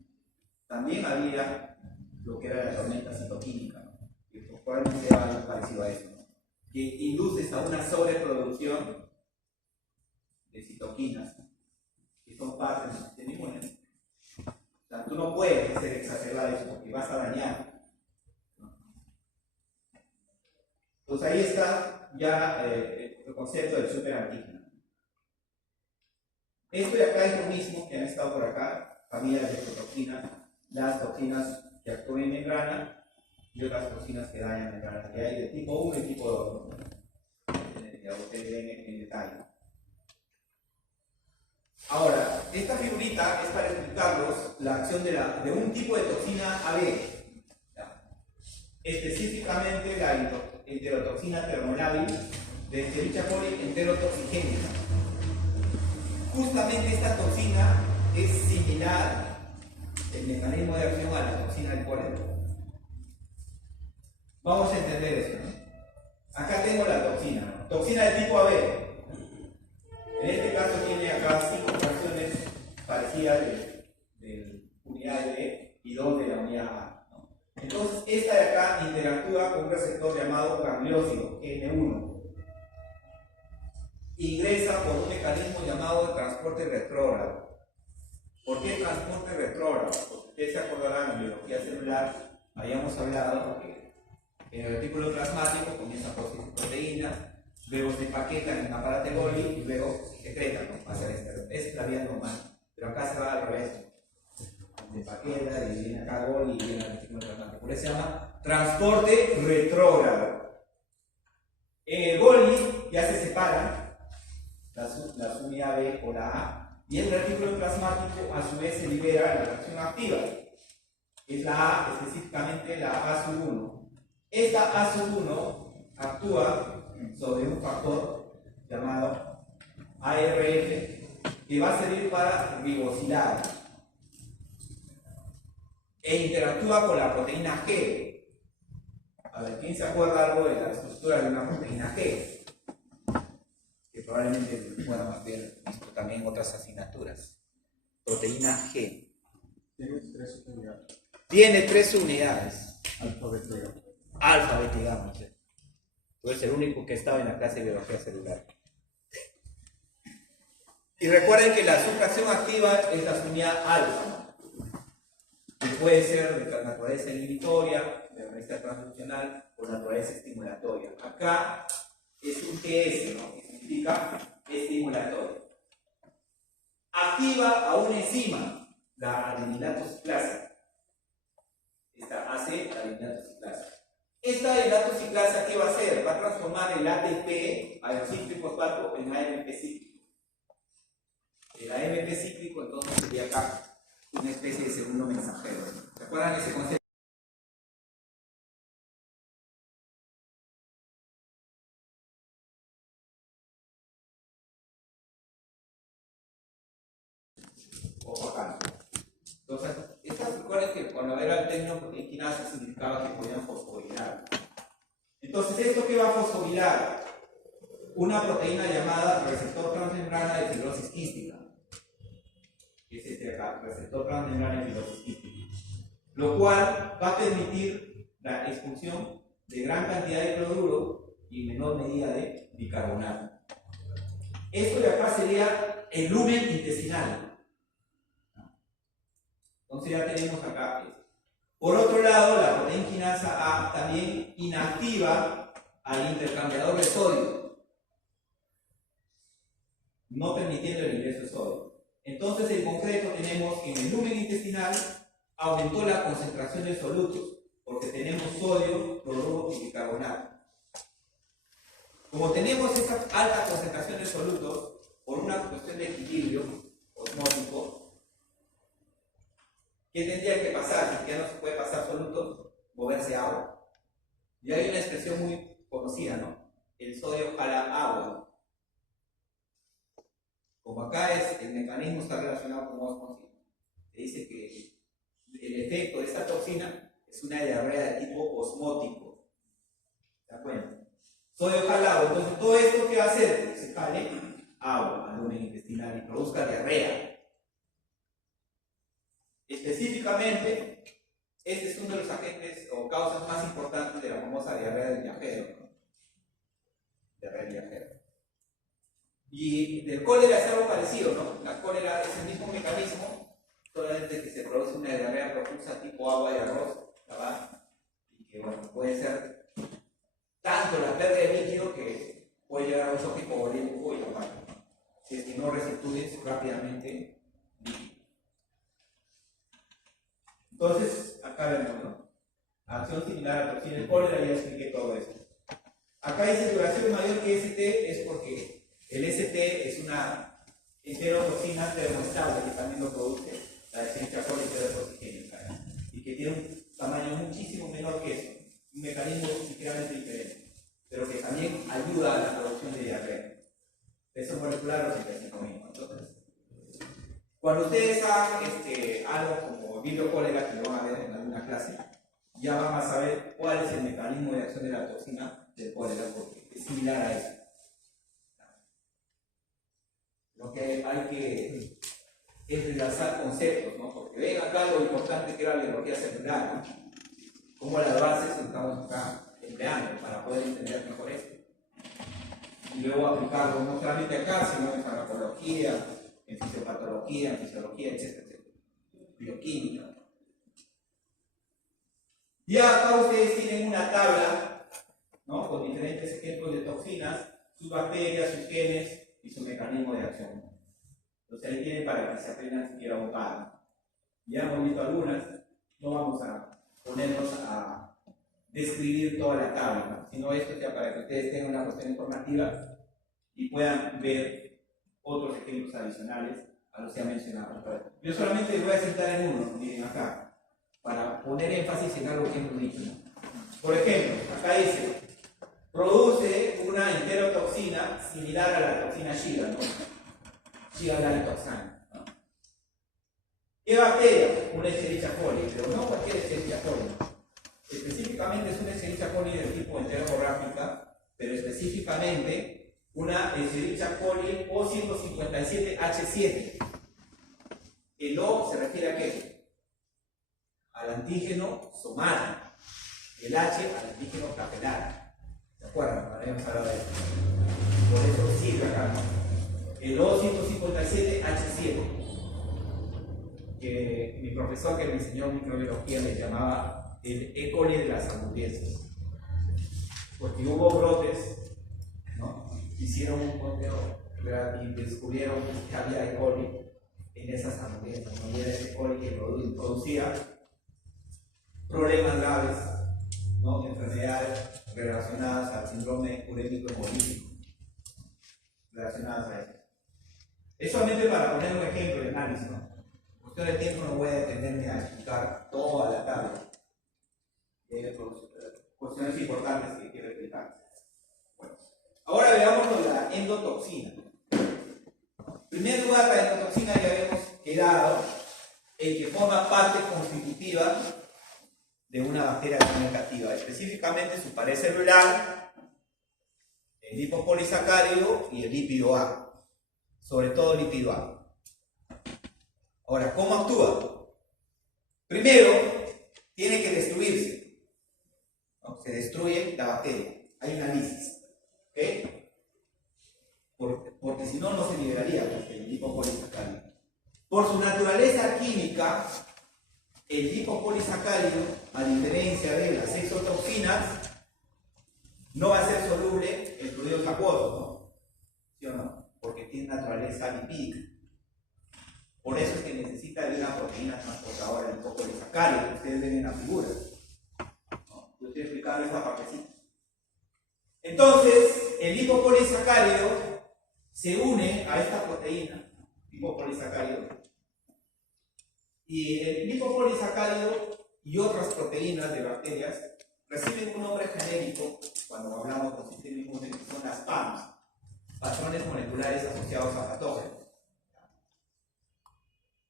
también había lo que era la tormenta citoquímica, ¿no? Que probablemente era algo parecido a eso, ¿no? Que induces a una sobreproducción de citoquinas, que son parte del sistema inmune. O sea, tú no puedes hacer exacerbar eso porque vas a dañar. Entonces ahí está ya el concepto del superantígeno. Esto de acá es lo mismo que han estado por acá, familias de toxinas, las toxinas que actúan en membrana y otras toxinas que dañan membrana, que hay de tipo 1 y tipo 2, ¿no? Ya ustedes ven en detalle. Ahora, esta figurita es para explicarlos la acción de un tipo de toxina AB, ¿ya? Específicamente la enterotoxina termolábil de Escherichia coli enterotoxigénica. Justamente esta toxina es similar el mecanismo de acción a la toxina del polen. Vamos a entender esto, ¿no? Acá tengo la toxina, ¿no? Toxina de tipo AB. En este caso tiene acá 5 fracciones parecidas de unidad B y 2 de la unidad A, ¿no? Entonces, esta de acá interactúa con un receptor llamado gangliósido, N1. Ingresa por un mecanismo llamado de transporte retrógrado. ¿Por qué transporte retrógrado? Porque ustedes se acordarán en biología celular, habíamos hablado que en el retículo plasmático comienza por proteínas, luego se empaquetan en un aparato de Golgi y luego se secretan, ¿no? Hacia el exterior. Es la vía normal, pero acá se va al revés. Se empaqueta y viene acá Golgi y viene al retículo plasmático. Por eso se llama transporte retrógrado. En el Golgi ya se separan las unidades B o la A, y el retículo plasmático a su vez se libera la reacción activa. Es la A, específicamente la A sub 1. Esta A sub 1 actúa sobre un factor llamado ARF que va a servir para ribosilado e interactúa con la proteína G. A ver, ¿quién se acuerda algo de la estructura de una proteína G? Que probablemente puedan ver esto también en otras asignaturas. Proteína G. Tiene 3 unidades. Tiene 3 unidades. Alfa, beta y gamma. Alfa, beta y gamma. Tú eres el único que estaba en la clase de biología celular. Y recuerden que la subtracción activa es la unidad alfa, ¿no? Que puede ser de naturaleza inhibitoria, de naturaleza transduccional o naturaleza estimulatoria. Acá es un GS, ¿no? Que significa estimulatoria. Activa a una enzima, la adeninato ciclasa. Esta hace la adeninato ciclasa. Esta adeninato ciclasa, ¿qué va a hacer? Va a transformar el ATP, adenosín-trifosfato, en AMP cíclico. El AMP cíclico entonces sería acá una especie de segundo mensajero. ¿Se acuerdan ese concepto? O acá. Entonces, recuerden que cuando era el término proteína significaba que podían fosforilar. Entonces, ¿esto qué va a fosforilar? Una proteína llamada receptor transmembrana de fibrosis quística. Que es este de acá, receptor transmembrana de fibrosis quística. Lo cual va a permitir la expulsión de gran cantidad de cloruro y menor medida de bicarbonato. Esto de acá sería el lumen intestinal. Entonces ya tenemos acá. Por otro lado, la proteína quinasa A también inactiva al intercambiador de sodio, no permitiendo el ingreso de sodio. Entonces, en concreto, tenemos que en el lumen intestinal aumentó la concentración de solutos, porque tenemos sodio, cloruro y bicarbonato. Como tenemos esa alta concentración de solutos, por una cuestión de equilibrio osmótico, ¿qué tendría que pasar? Si ya no se puede pasar solutos, moverse agua. Y hay una expresión muy conocida, ¿no? El sodio jala agua. Como acá el mecanismo está relacionado con osmosis, se dice que el efecto de esta toxina es una diarrea de tipo osmótico. ¿Se dan cuenta? Sodio jala agua. Entonces, todo esto que va a hacer, que se jale agua al lumen intestinal y produzca diarrea. Específicamente, este es uno de los agentes o causas más importantes de la famosa diarrea del viajero, ¿no? Diarrea del viajero. Y del cólera es algo parecido, ¿no? La cólera es el mismo mecanismo, solamente que se produce una diarrea profusa tipo agua de arroz, ¿verdad? Y que, bueno, puede ser tanto la pérdida de líquido que puede llegar a un choque hipovolémico y bueno, si es que no restituyes rápidamente líquido. Entonces, acá vemos, ¿no? Acción similar a toxina del cólera, ya expliqué todo eso. Acá dice duración mayor que ST, es porque el ST es una enterotoxina termoestable que también lo produce la Escherichia coli enterotoxigénica, y que tiene un tamaño muchísimo menor que eso, un mecanismo ligeramente diferente, pero que también ayuda a la producción de diarrea. Peso molecular 85 mismo. Entonces, cuando ustedes hagan algo como bibliocólera, que lo van a ver en alguna clase, ya van a saber cuál es el mecanismo de acción de la toxina del cólera, porque es similar a eso. Lo que hay que es realzar conceptos, ¿no? Porque ven acá lo importante que era la biología celular, ¿no? Como las bases estamos acá empleando para poder entender mejor esto. Y luego aplicarlo no solamente acá, sino en farmacología, en fisiopatología, en fisiología, etc. Bioquímica. Ya acá ustedes tienen una tabla, ¿no? Con diferentes ejemplos de toxinas, sus bacterias, sus genes y su mecanismo de acción. Entonces ahí tienen para que se aprendan siquiera un par. Ya hemos visto algunas, no vamos a ponernos a describir toda la tabla, ¿no? Sino esto ya para que ustedes tengan una cuestión informativa y puedan ver otros ejemplos adicionales a los que ha mencionado. Yo solamente les voy a citar en uno, miren acá, para poner énfasis en algo que hemos dicho. Por ejemplo, acá dice, produce una enterotoxina similar a la toxina Shiga, ¿no? Shiga toxina, ¿no? ¿Qué bacteria? Una Escherichia coli, pero no cualquier Escherichia coli. Específicamente es una Escherichia coli del tipo enterográfica, pero específicamente una Escherichia coli O157H7. El O se refiere a qué? Al antígeno somático. El H al antígeno capilar. ¿Se acuerdan? Habíamos hablado de eso. Por eso sirve acá, ¿no? El O157H7, que mi profesor que me enseñó microbiología le llamaba el E. coli de las hamburguesas. Porque hubo brotes, ¿no? Hicieron un conteo y descubrieron que había E. coli en esas hamburguesas, ¿no? Y era E. coli que producía problemas graves, ¿no? Enfermedades relacionadas al síndrome urémico hemolítico, relacionadas a eso. Es solamente para poner un ejemplo de análisis, ¿no? Cuestión de tiempo no voy a detenerme a explicar toda la tabla. Cuestiones importantes que quiero explicar. Bueno, ahora veamos la endotoxina. En primer lugar, la endotoxina ya habíamos quedado en que forma parte constitutiva de una bacteria comunicativa, específicamente su pared celular, el lipopolisacárido y el lípido A, sobre todo el lípido A. Ahora, ¿cómo actúa? Primero, tiene que destruirse, ¿no? Se destruye la bacteria, hay una lisis, ¿ok? Porque si no, no se liberaría el lipopolisacárido. Por su naturaleza química, el lipopolisacárido, a diferencia de las exotoxinas, no va a ser soluble en fluidos acuosos, ¿no? ¿Sí o no? Porque tiene naturaleza lipídica. Por eso es que necesita de una proteína transportadora, el lipopolisacárido, que ustedes ven en la figura, ¿no? Yo estoy explicando esta partecita. Entonces, el lipopolisacárido se une a esta proteína, lipopolisacárido, y el lipopolisacárido y otras proteínas de bacterias reciben un nombre genérico cuando hablamos con sistema inmune, que son las PAMs, patrones moleculares asociados a patógenos.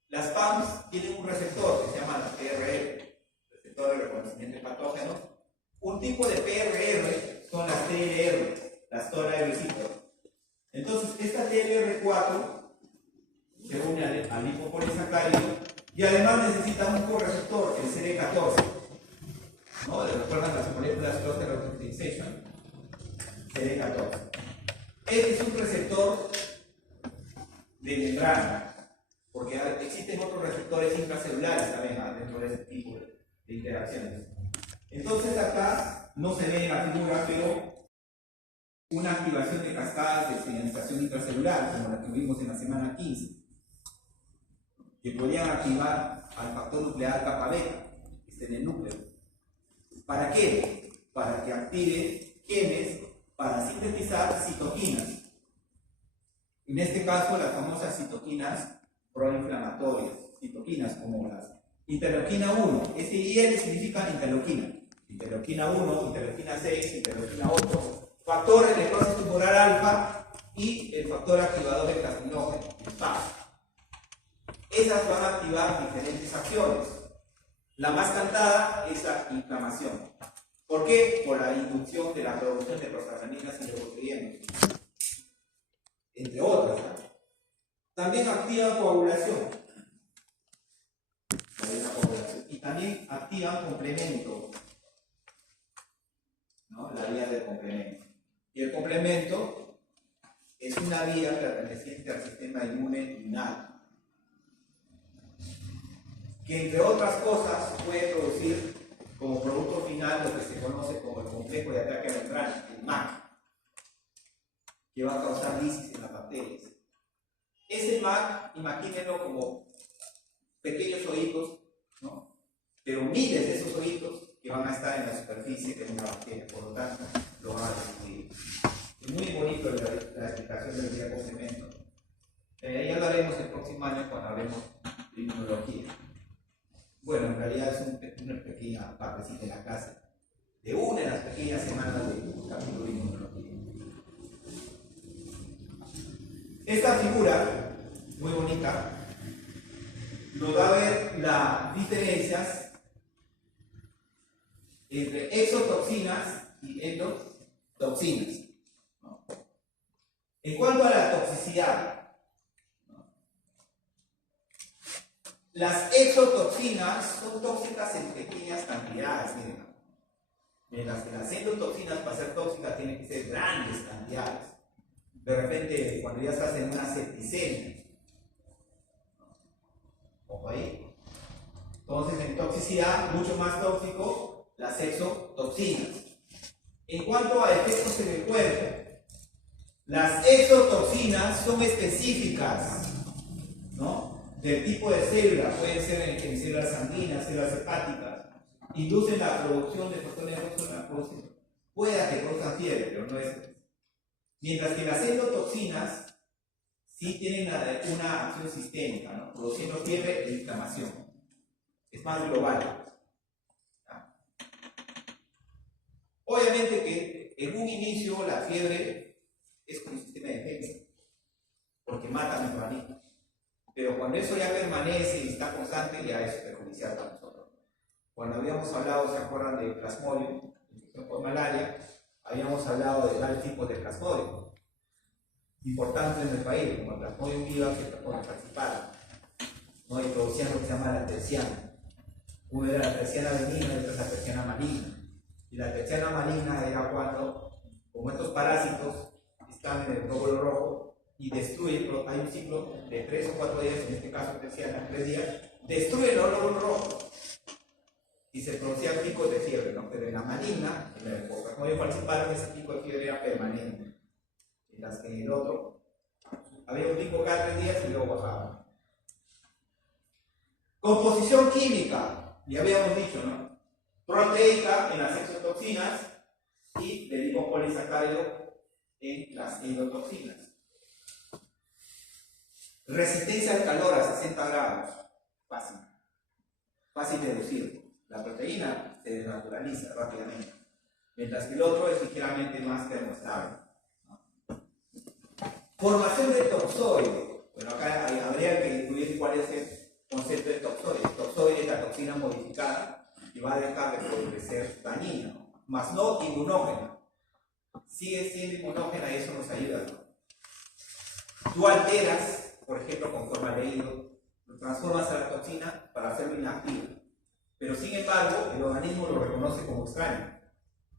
Las PAMs tienen un receptor que se llama la PRR, receptor de reconocimiento de patógenos. Un tipo de PRR son las TLR, las toraericítoras. Entonces, esta TLR4 se une al lipopolisacárido y además necesita un correceptor, el CD14. ¿No? ¿Recuerdan las moléculas cluster optimization? CD14. Este es un receptor de membrana, porque existen otros receptores intracelulares también dentro de este tipo de interacciones. Entonces acá no se ve en la figura, pero una activación de cascadas de señalización intracelular, como la que vimos en la semana 15, que podrían activar al factor nuclear kappa beta, que está en el núcleo. ¿Para qué? Para que active genes para sintetizar citoquinas. En este caso, las famosas citoquinas proinflamatorias, citoquinas como las interleuquina 1, S y L significan interleuquina. Interleuquina 1, interleuquina 6, interleuquina 8, factor de necrosis tumoral alfa y el factor activador de plasminógeno, el PAP. Esas van a activar diferentes acciones. La más cantada es la inflamación. ¿Por qué? Por la inducción de la producción de prostaglandinas y leucotrienos, entre otras, ¿no? También activa coagulación. Y también activan complemento, ¿no? La vía del complemento. Y el complemento es una vía perteneciente al sistema inmune innato, que entre otras cosas puede producir como producto final lo que se conoce como el complejo de ataque a membrana, el MAC, que va a causar lisis en las bacterias. Ese MAC, imagínenlo como pequeños ojitos, ¿no? Pero miles de esos ojitos que van a estar en la superficie de una bacteria, por lo tanto, lo van a destruir. Es muy bonito la explicación del día complemento. Ya lo haremos el próximo año cuando hablemos de inmunología. Bueno, en realidad es una pequeña partecita de la clase, de una de las pequeñas semanas del capítulo de inmunología. Esta figura, muy bonita, nos va a ver las diferencias entre exotoxinas y endotoxinas, ¿no? En cuanto a la toxicidad, ¿no? Las exotoxinas son tóxicas en pequeñas cantidades, miren. Mientras que las endotoxinas, para ser tóxicas, tienen que ser grandes cantidades. De repente, cuando ya estás en una septicemia, ojo ahí. Entonces, en toxicidad, mucho más tóxico, las exotoxinas. En cuanto a efectos en el cuerpo, las exotoxinas son específicas, ¿no? Del tipo de célula, pueden ser en células sanguíneas, células hepáticas, inducen la producción de protones de pueda que produzcan fiebre, pero no es. Mientras que las endotoxinas sí tienen una acción sistémica, ¿no? Produciendo fiebre e inflamación. Es más global. ¿No? Obviamente que en un inicio la fiebre es un sistema de defensa, porque mata microorganismos. Pero cuando eso ya permanece y está constante, ya es perjudicial para nosotros. Cuando habíamos hablado, ¿se acuerdan de plasmodium, infección por malaria? Habíamos hablado de varios tipos de plasmodium importantes en el país, como el plasmodium vivax y el plasmodium falciparum, ¿no? Y producían lo que se llama la terciana. Uno era la terciana benigna y otro la terciana maligna. Y la terciana maligna era cuando, como estos parásitos están en el glóbulo rojo y destruyen, hay un ciclo de 3 o 4 días, en este caso terciana, 3 días, destruyen el glóbulo rojo y se producían picos de fiebre, ¿no? Pero en la maligna, en el plasmodium falciparum, ese pico de fiebre era permanente. En las que en el otro había un pico cada 3 días y luego bajaba. Composición química, ya habíamos dicho, ¿no? Proteica en las exotoxinas y de lipopolisacárido en las endotoxinas. Resistencia al calor a 60 grados, fácil de deducir. La proteína se desnaturaliza rápidamente, mientras que el otro es ligeramente más termoestable. Formación de toxoide. Bueno, acá habría que incluir cuál es el concepto de toxoide. Toxoide es la toxina modificada y va a dejar de poder ser dañina, más no inmunógena. Sigue siendo inmunógena y eso nos ayuda, ¿no? Tú alteras, por ejemplo, con formaldehído, lo transformas a la toxina para hacerlo inactivo. Pero sin embargo, el organismo lo reconoce como extraño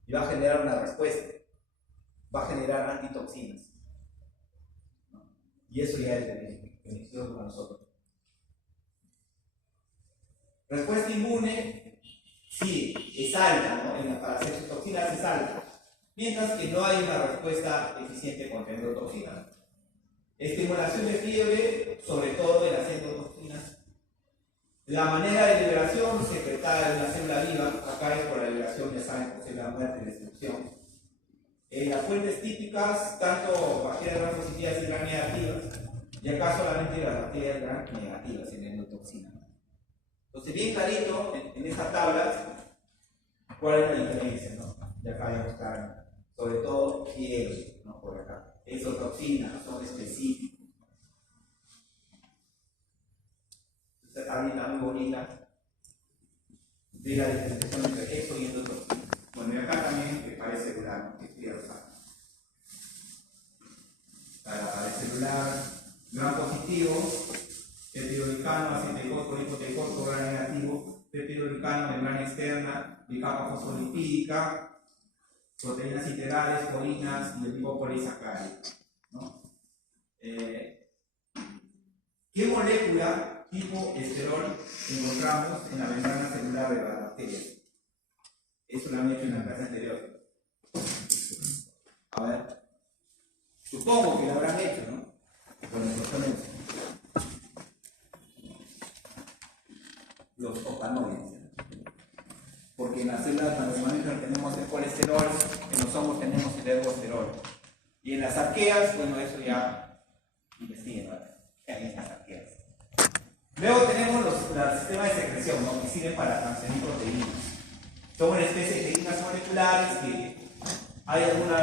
y va a generar una respuesta. Va a generar antitoxinas. Y eso ya es benéfico. beneficioso para nosotros. Respuesta inmune, sí, es alta, ¿no? Para hacer sus toxinas es alta, mientras que no hay una respuesta eficiente contra endotoxinas. Estimulación de fiebre, sobre todo de las endotoxinas. La manera de liberación secretada de una célula viva, acá es por la liberación, ya saben, por célula muerte y destrucción. Las fuentes típicas, tanto bacterias gram positivas y gram negativas, y acá solamente las bacterias gram negativas en la endotoxina. Entonces, bien clarito en estas tablas, cuál es la diferencia, ¿no? Y acá ya buscar, sobre todo, fiebre, ¿no? Por acá. Exotoxinas son específicos. Esta tablita muy bonita de la diferenciación entre exo y endotoxina. Bueno, y acá también que parece celular, ¿no? Que quiero usar. Para el celular, gram positivo, peptidoglicano, acetilcoto, lipotecoto, gram negativo, peptidoglicano, membrana externa, bicapa fosfolipídica, proteínas integrales, colinas y el tipo polisacárido, ¿no? ¿Qué molécula tipo esterol encontramos en la membrana celular de las bacterias? Eso lo han hecho en la clase anterior. A ver, supongo que lo habrán hecho, ¿no? Bueno, justamente los octanoides. Porque en las células normalmente tenemos el colesterol, en los hongos tenemos el ergosterol. Y en las arqueas, bueno, eso ya investiguen, ¿no? En las arqueas. Luego tenemos los sistemas de secreción, ¿no? Que sirven para transferir proteínas. Son una especie de proteínas moleculares que hay algunos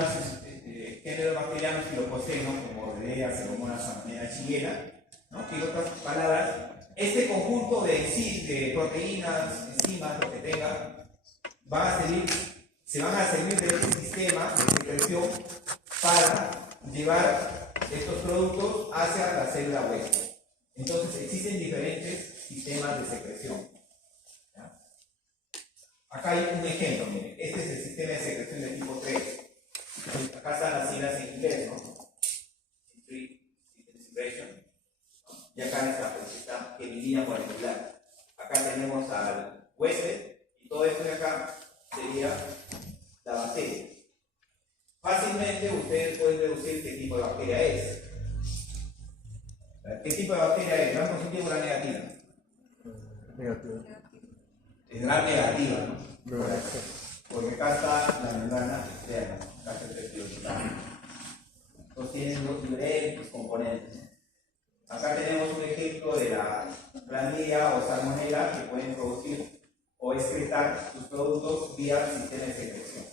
géneros bacterianos que lo poseen, ¿no? Como Borrelia, Pseudomonas, Salmonella, Shigella, ¿no? Que en otras palabras, este conjunto de proteínas, enzimas, lo que tenga, se van a servir de este sistema de secreción para llevar estos productos hacia la célula huésped. Entonces existen diferentes sistemas de secreción. ¿Ya? Acá hay un ejemplo, miren. Este es el sistema de secreción de tipo 3. Acá están las siglas en inglés, ¿no? Y acá está esta queridilla molecular. Acá tenemos al huésped y todo esto de acá sería la bacteria. Fácilmente ustedes pueden deducir qué tipo de bacteria es. ¿Qué tipo de bacteria es? ¿Gram positivo o gram negativa? Negativo. Es gram negativa, ¿no? Porque acá está la membrana externa, acá está el peptidoglicano. Entonces tienen dos diferentes componentes. Acá tenemos un ejemplo de la Clamydia o Salmonella que pueden producir o excretar sus productos vía sistema de secreción.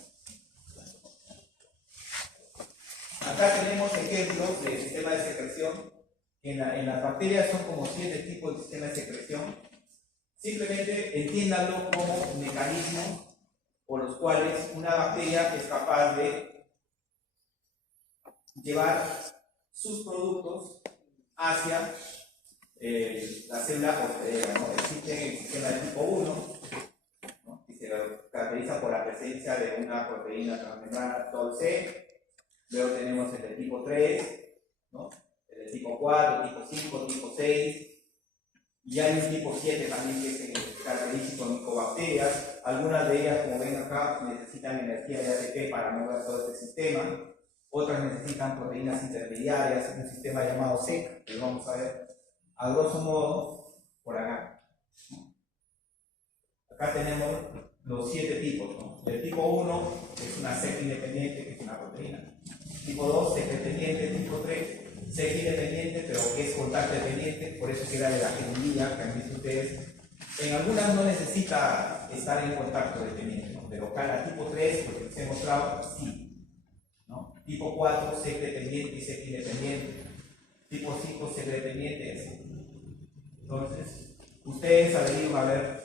Acá tenemos ejemplos de sistema de secreción. En las bacterias son como 7 tipos de sistema de secreción. Simplemente entiéndanlo como mecanismos por los cuales una bacteria es capaz de llevar sus productos hacia la célula hospedera, ¿no? Existe el sistema de tipo 1, ¿no? Que se caracteriza por la presencia de una proteína transmembrana TOL-C. Luego tenemos el de tipo 3, ¿no? El de tipo 4, tipo 5, tipo 6. Y hay un tipo 7 también que es característico en micobacterias. Algunas de ellas, como ven acá, necesitan energía de ATP para mover todo este sistema. Otras necesitan proteínas intermediarias, un sistema llamado SEC, que lo vamos a ver a grosso modo por acá. Acá tenemos los 7 tipos, ¿no? El tipo 1 es una SEC independiente, que es una proteína. Tipo 2, SEC dependiente. Tipo 3, SEC independiente, pero que es contacto dependiente, por eso queda de la jeringuilla que han visto ustedes. En algunas no necesita estar en contacto dependiente, ¿no? Pero cada tipo 3, porque les he mostrado, sí. ¿No? Tipo 4, SEC dependiente y SEC independiente. Tipo 5, SEC dependiente, así. Entonces, ustedes averiguan a ver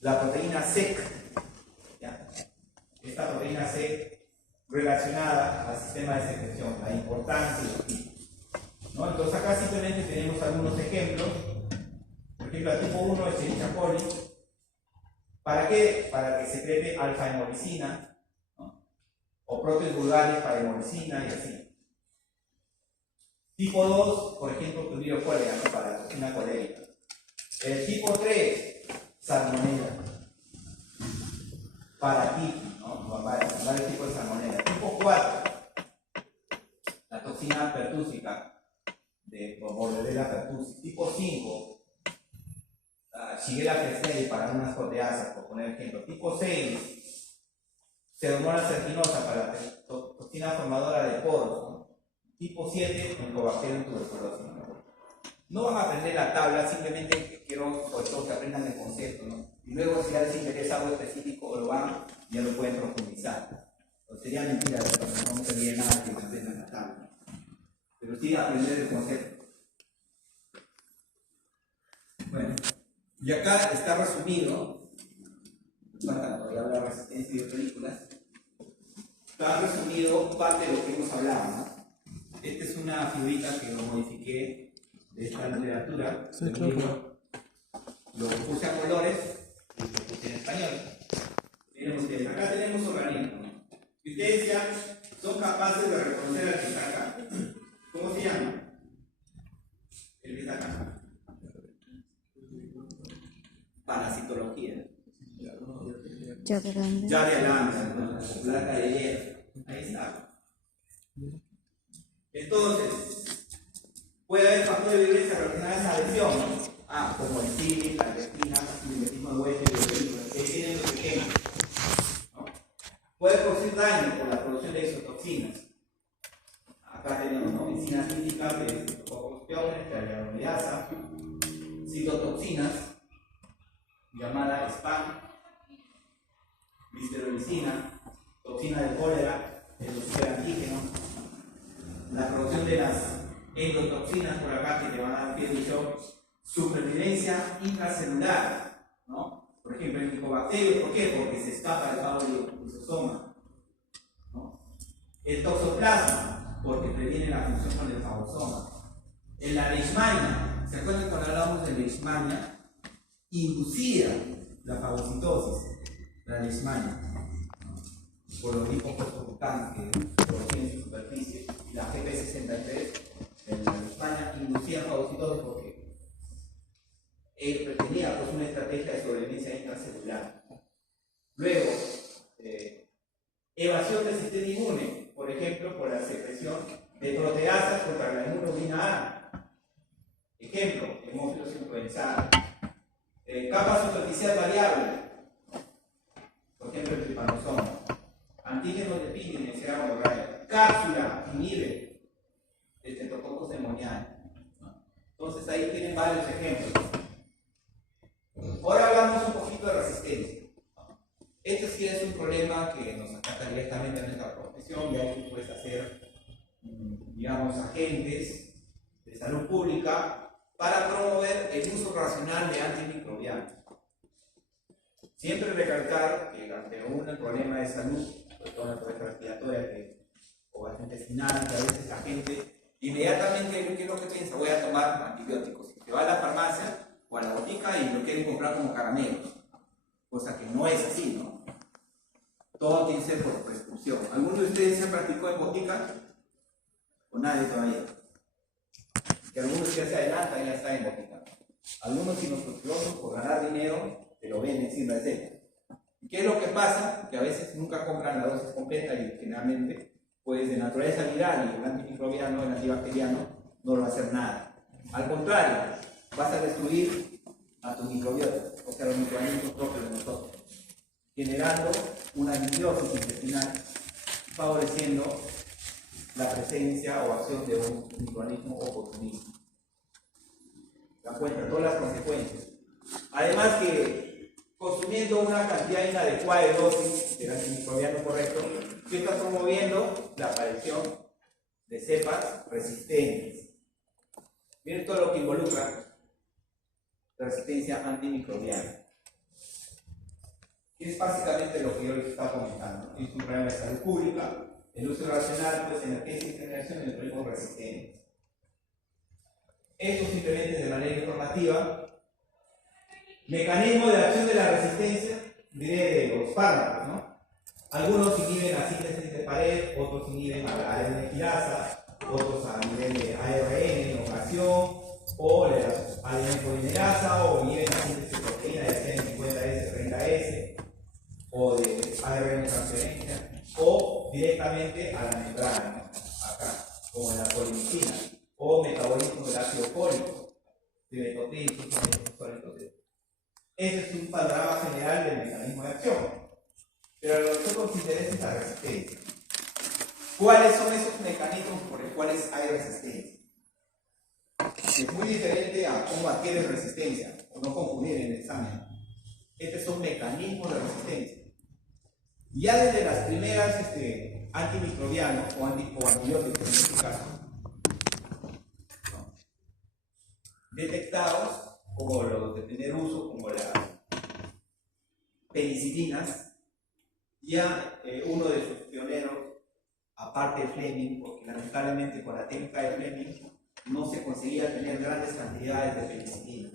la proteína SEC, ¿ya? Esta proteína SEC relacionada al sistema de secreción, la importancia y los tipos, ¿no? Entonces acá simplemente tenemos algunos ejemplos. Por ejemplo, el tipo 1 es Escherichia coli. ¿Para qué? Para que secrete alfa-hemolicina, ¿no? O proteus vulgaris para hemolicina y así. Tipo 2, por ejemplo, Clostridium cholera, ¿no? Para la toxina colérica. El tipo 3, Salmonella. Para tifus, ¿no? Varios tipos de Salmonella. Tipo 4, la toxina pertúsica, de Bordetella pertussis. Tipo 5, Shigella crescenti para unas proteasas, por poner ejemplo. Tipo 6, Pseudomonas aeruginosa para la toxina formadora de poros, ¿no? Tipo 7, Mycobacterium tuberculosis. No van a aprender la tabla, simplemente quiero sobre todo que aprendan el concepto, ¿no? Y luego si ya les interesa algo específico lo van, ya lo pueden profundizar. O sería mentira, no sería nada que aprendan la tabla. Pero sí aprender el concepto. Bueno, y acá está resumido, falta todavía hablar de resistencia y de películas, está resumido parte de lo que hemos hablado, ¿no? Esta es una figurita que lo modifiqué de esta literatura, Sí, del claro. libro. Lo puse a colores y lo puse en español. Miren ustedes, acá tenemos organismos. Y ustedes ya son capaces de reconocer al que está acá. ¿Cómo se llama? El que está acá. Parasitología. Jacaranda. Llave Alhambra, ¿no? Placa de hierro. Ahí está. Entonces, puede haber factores de violencia relacionados a esa lesión, ¿no? Como el sífilis, la letrina, el mimetismo de hueso y de películas, que tienen los ejemplos, ¿no? Puede producir daño por la producción de exotoxinas. Acá tenemos, ¿no? Enzimas críticas de Streptococcus pyogenes, Clavionoidasa, citotoxinas, llamada SPAM, listeriolicina, toxina de cólera, el superantígeno, la producción de las endotoxinas por acá que te van a dar pie de shock, supervivencia intracelular, ¿no? Por ejemplo, el Mycobacterium, ¿por qué? Porque se escapa del fagolisosoma, ¿no? El toxoplasma, porque previene la función con el fagosoma. En la leishmania, ¿se acuerdan cuando hablamos de leishmania? Inducida la fagocitosis, la leishmania, por los lipofosfocutanos que producen en su superficie, y la GP63 en la leishmania inducía fagocitosis porque tenía pues, una estrategia de sobrevivencia intracelular. Luego, evasión del sistema inmune, por ejemplo, por la secreción de proteasas contra la inmunoglobulina A. Ejemplo, hemófilos influenzados. Capa superficial variable, por ejemplo, el tripanosoma. Antígenos de Pini, mencionaba Morraya. Cápsula, inhibe el Streptococcus pneumoniae. Entonces ahí tienen varios ejemplos. Ahora hablamos un poquito de resistencia. Este sí es un problema que nos afecta directamente a nuestra profesión y ahí puedes hacer, digamos, agentes de salud pública para promover el uso racional de antimicrobianos. Siempre recalcar que ante un problema de salud, sobre todo en la enfermedad respiratoria o gastrointestinal, que a veces la gente inmediatamente, ¿qué es lo que piensa? Voy a tomar antibióticos. Se va a la farmacia o a la botica y lo quieren comprar como caramelos, cosa que no es así, ¿no? Todo tiene que ser por prescripción. ¿Alguno de ustedes se practicó en botica? ¿O nadie todavía? Que algunos ya se adelantan y ya están en botica. Algunos inoscrupulosos por ganar dinero te lo venden sin receta. ¿Y qué es lo que pasa? Que a veces nunca compran la dosis completa y generalmente, pues de naturaleza viral y el antimicrobiano, el antibacteriano, no lo va a hacer nada. Al contrario, vas a destruir a tu microbiota, o sea, los microorganismos propios de nosotros, generando una disbiosis intestinal, favoreciendo la presencia o acción de un microorganismo oportunista. ¿Se dan cuenta? Todas las consecuencias. Además que consumiendo una cantidad inadecuada de dosis del antimicrobiano correcto, que está promoviendo la aparición de cepas resistentes. Miren todo lo que involucra la resistencia antimicrobiana. Es básicamente lo que yo les estaba comentando. Es un problema de salud pública, el uso racional, pues emergencia y generación de organismos resistentes. Esto simplemente de manera informativa. Mecanismo de acción de la resistencia, diré de los fármacos, ¿no? Algunos inhiben la síntesis de pared, otros inhiben a la ARN-quinasa, otros a nivel de ARN o metabolismo del ácido fólico, de metotrexos, entonces, ese es un panorama general del mecanismo de acción. Pero lo que nosotros interesa es la resistencia. ¿Cuáles son esos mecanismos por los cuales hay resistencia? Es muy diferente a cómo adquieres resistencia, o no confundir en el examen. Estos son mecanismos de resistencia. Ya desde las primeras antimicrobianos o antibióticos en este caso, ¿no?, detectados como los de primer uso, como las penicilinas, ya uno de sus pioneros, aparte de Fleming, porque lamentablemente con la técnica de Fleming no se conseguía tener grandes cantidades de penicilina.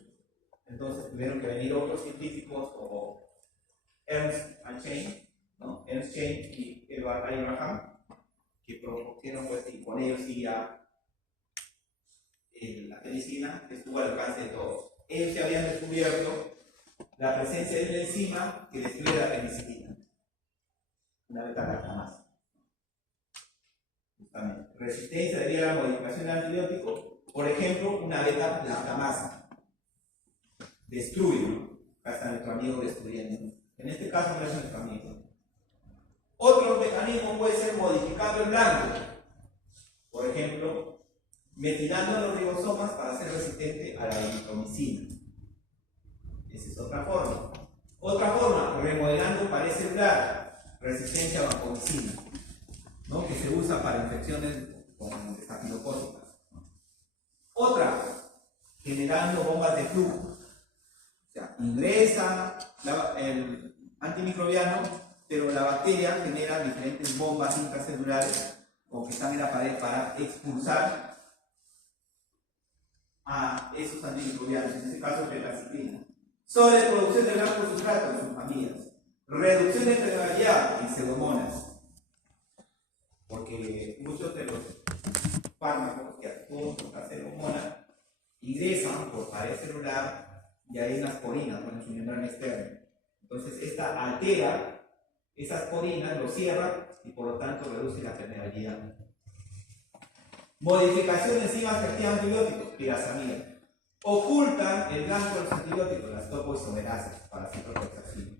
Entonces tuvieron que venir otros científicos como Ernst Chain, ¿no?, Ernst Chain y Edward Abraham, que propusieron, pues, y con ellos sí ya la penicilina estuvo al alcance de todos. Ellos ya habían descubierto la presencia de una enzima que destruye la penicilina, una beta-lactamasa. Justamente, resistencia debido a la modificación del antibiótico, por ejemplo, una beta-lactamasa destruye, ¿no? Acá está nuestro amigo destruyendo. En este caso no es nuestro amigo. Otro mecanismo puede ser modificando el blanco, por ejemplo, metilando a los ribosomas para ser resistente a la eritromicina. Esa es otra forma. Otra forma, remodelando pared celular, resistencia a vancomicina, ¿no?, que se usa para infecciones con estafilocócicas. Otra, generando bombas de flujo. O sea, ingresa el antimicrobiano, pero la bacteria genera diferentes bombas intracelulares o que están en la pared para expulsar a esos antimicrobianos, en este caso tetraciklina. Sobreproducción de blancos sustratos en sus familias. Reducción de permeabilidad en pseudomonas. Porque muchos de los fármacos que actúan contra pseudomonas ingresan por pared celular y hay unas porinas en su membrana externa. Entonces, esta altera esas porinas, lo cierra y por lo tanto reduce la permeabilidad. Modificación de enzimas que activan antibióticos, pirasamida. Ocultan el blanco de los antibióticos, las topoisomerasas, para citotoxina,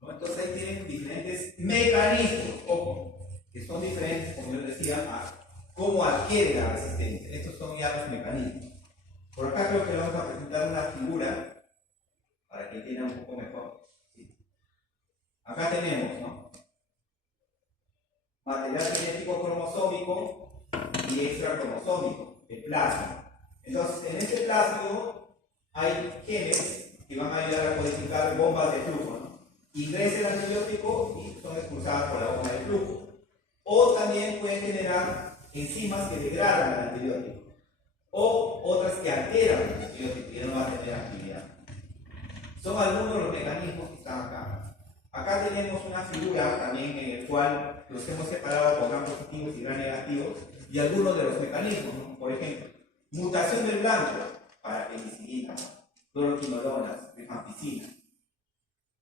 ¿no? Entonces ahí tienen diferentes mecanismos, ojo, que son diferentes, como yo decía, a cómo adquiere la resistencia. Estos son ya los mecanismos. Por acá creo que le vamos a presentar una figura para que entiendan un poco mejor. ¿Sí? Acá tenemos, ¿no?, material genético cromosómico y extracromosómico, el plasma. Entonces, en este plasma hay genes que van a ayudar a codificar bombas de flujo, ¿no? Ingresa el antibiótico y son expulsadas por la bomba de flujo. O también pueden generar enzimas que degradan el antibiótico. O otras que alteran el antibiótico y ya no va a tener actividad. Son algunos de los mecanismos que están acá. Acá tenemos una figura también en la cual los hemos separado por gran positivos y gran negativos y algunos de los mecanismos, ¿no? Por ejemplo, mutación del blanco para penicilina, cloroquinolonas, rifampicina.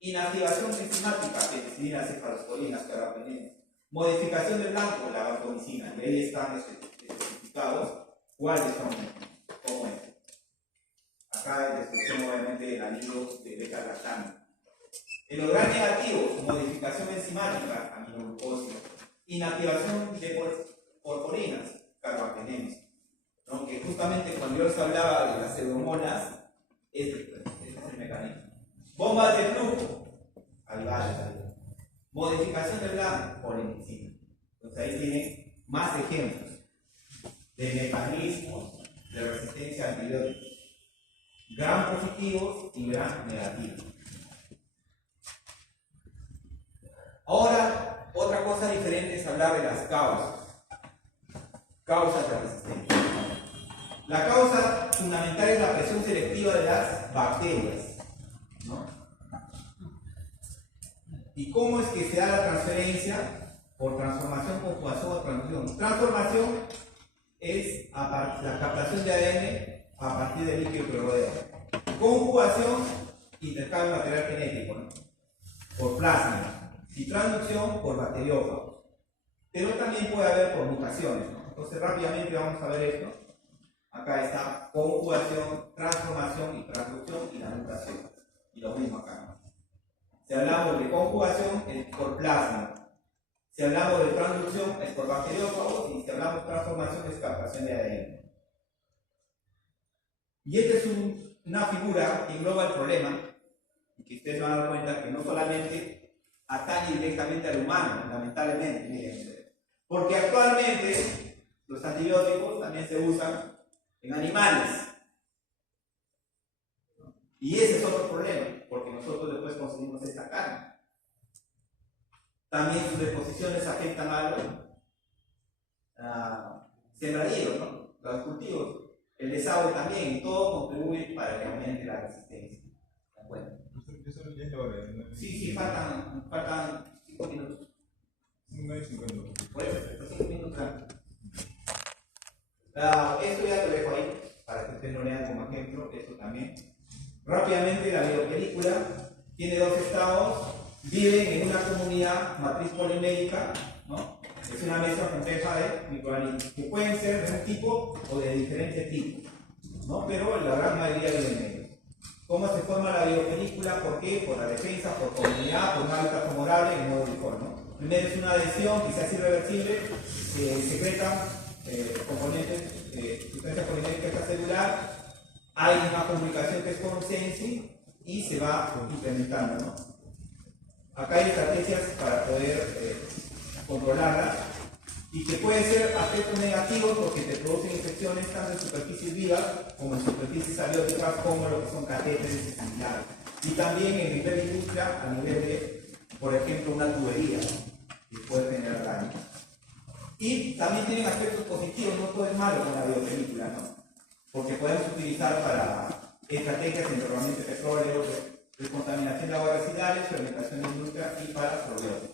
Inactivación enzimática, penicilina, cefalosporinas, que ahora tenemos. Modificación del blanco, la vancomicina, y ahí están especificados cuáles son, como es. Acá hay descripción obviamente del anillo de beta-lactano. En los gran negativos, modificación enzimática, aminoglucosa. Inactivación de porforinas, carbapenemas. ¿No? Que justamente cuando yo les hablaba de las pseudomonas, este es el mecanismo. Bombas de flujo, alvales. Modificación del blanco, polimicina. Entonces ahí tienen más ejemplos de mecanismos de resistencia a antibióticos. Gran positivos y gran negativos. Ahora, otra cosa diferente es hablar de las causas. Causas de resistencia. La causa fundamental es la presión selectiva de las bacterias, ¿no? ¿Y cómo es que se da la transferencia? Por transformación, conjugación o transducción. Transformación es la captación de ADN a partir del líquido que rodea. Conjugación, intercambio de material genético, ¿no?, por plasma. Y transducción por bacteriófagos. Pero también puede haber por mutaciones, ¿no? Entonces rápidamente vamos a ver esto. Acá está conjugación, transformación y transducción y la mutación. Y lo mismo acá, ¿no? Si hablamos de conjugación, es por plasma. Si hablamos de transducción, es por bacteriófagos. Y si hablamos de transformación, es captación de ADN. Y esta es una figura que engloba el problema, y que ustedes van a dar cuenta que no solamente atañe directamente al humano, lamentablemente, miren, porque actualmente los antibióticos también se usan en animales. Y ese es otro problema, porque nosotros después consumimos esta carne. También sus deposiciones afectan a los sembradíos, ¿no? Los cultivos. El desagüe también, y todo contribuye para que aumente la resistencia. ¿De acuerdo? Eso ya es la hora, ¿no? Sí, faltan 5 minutos. 9:50. Por eso, 5 minutos. Esto ya lo dejo ahí, para que ustedes lo lean como ejemplo, esto también. Rápidamente, la biopelícula tiene dos estados, viven en una comunidad matriz polimérica, ¿no? Es una mezcla compleja de microorganismos que pueden ser de un tipo o de diferentes tipos, ¿no? Pero la gran mayoría viven en ellos. ¿Cómo se forma la biopelícula? ¿Por qué? Por la defensa, por comunidad, por un hábitat favorable en modo default, ¿no? Primero es una adhesión, quizás irreversible, secretan componentes, sustancias poliméricas extracelular, hay una comunicación que es consensi y se va implementando, ¿no? Acá hay estrategias para poder controlarla y que pueden ser aspectos negativos porque te producen infecciones tanto en superficies vivas como en superficies abióticas como lo que son catéteres y similares. Y también en nivel de industria, a nivel de, por ejemplo, una tubería, ¿no? Que puede tener daño. Y también tienen aspectos positivos, no todo es malo con la biopelícula, ¿no? Porque podemos utilizar para estrategias en derramamiento de petróleo, de contaminación de aguas residuales, fermentación de industria y para probióticos.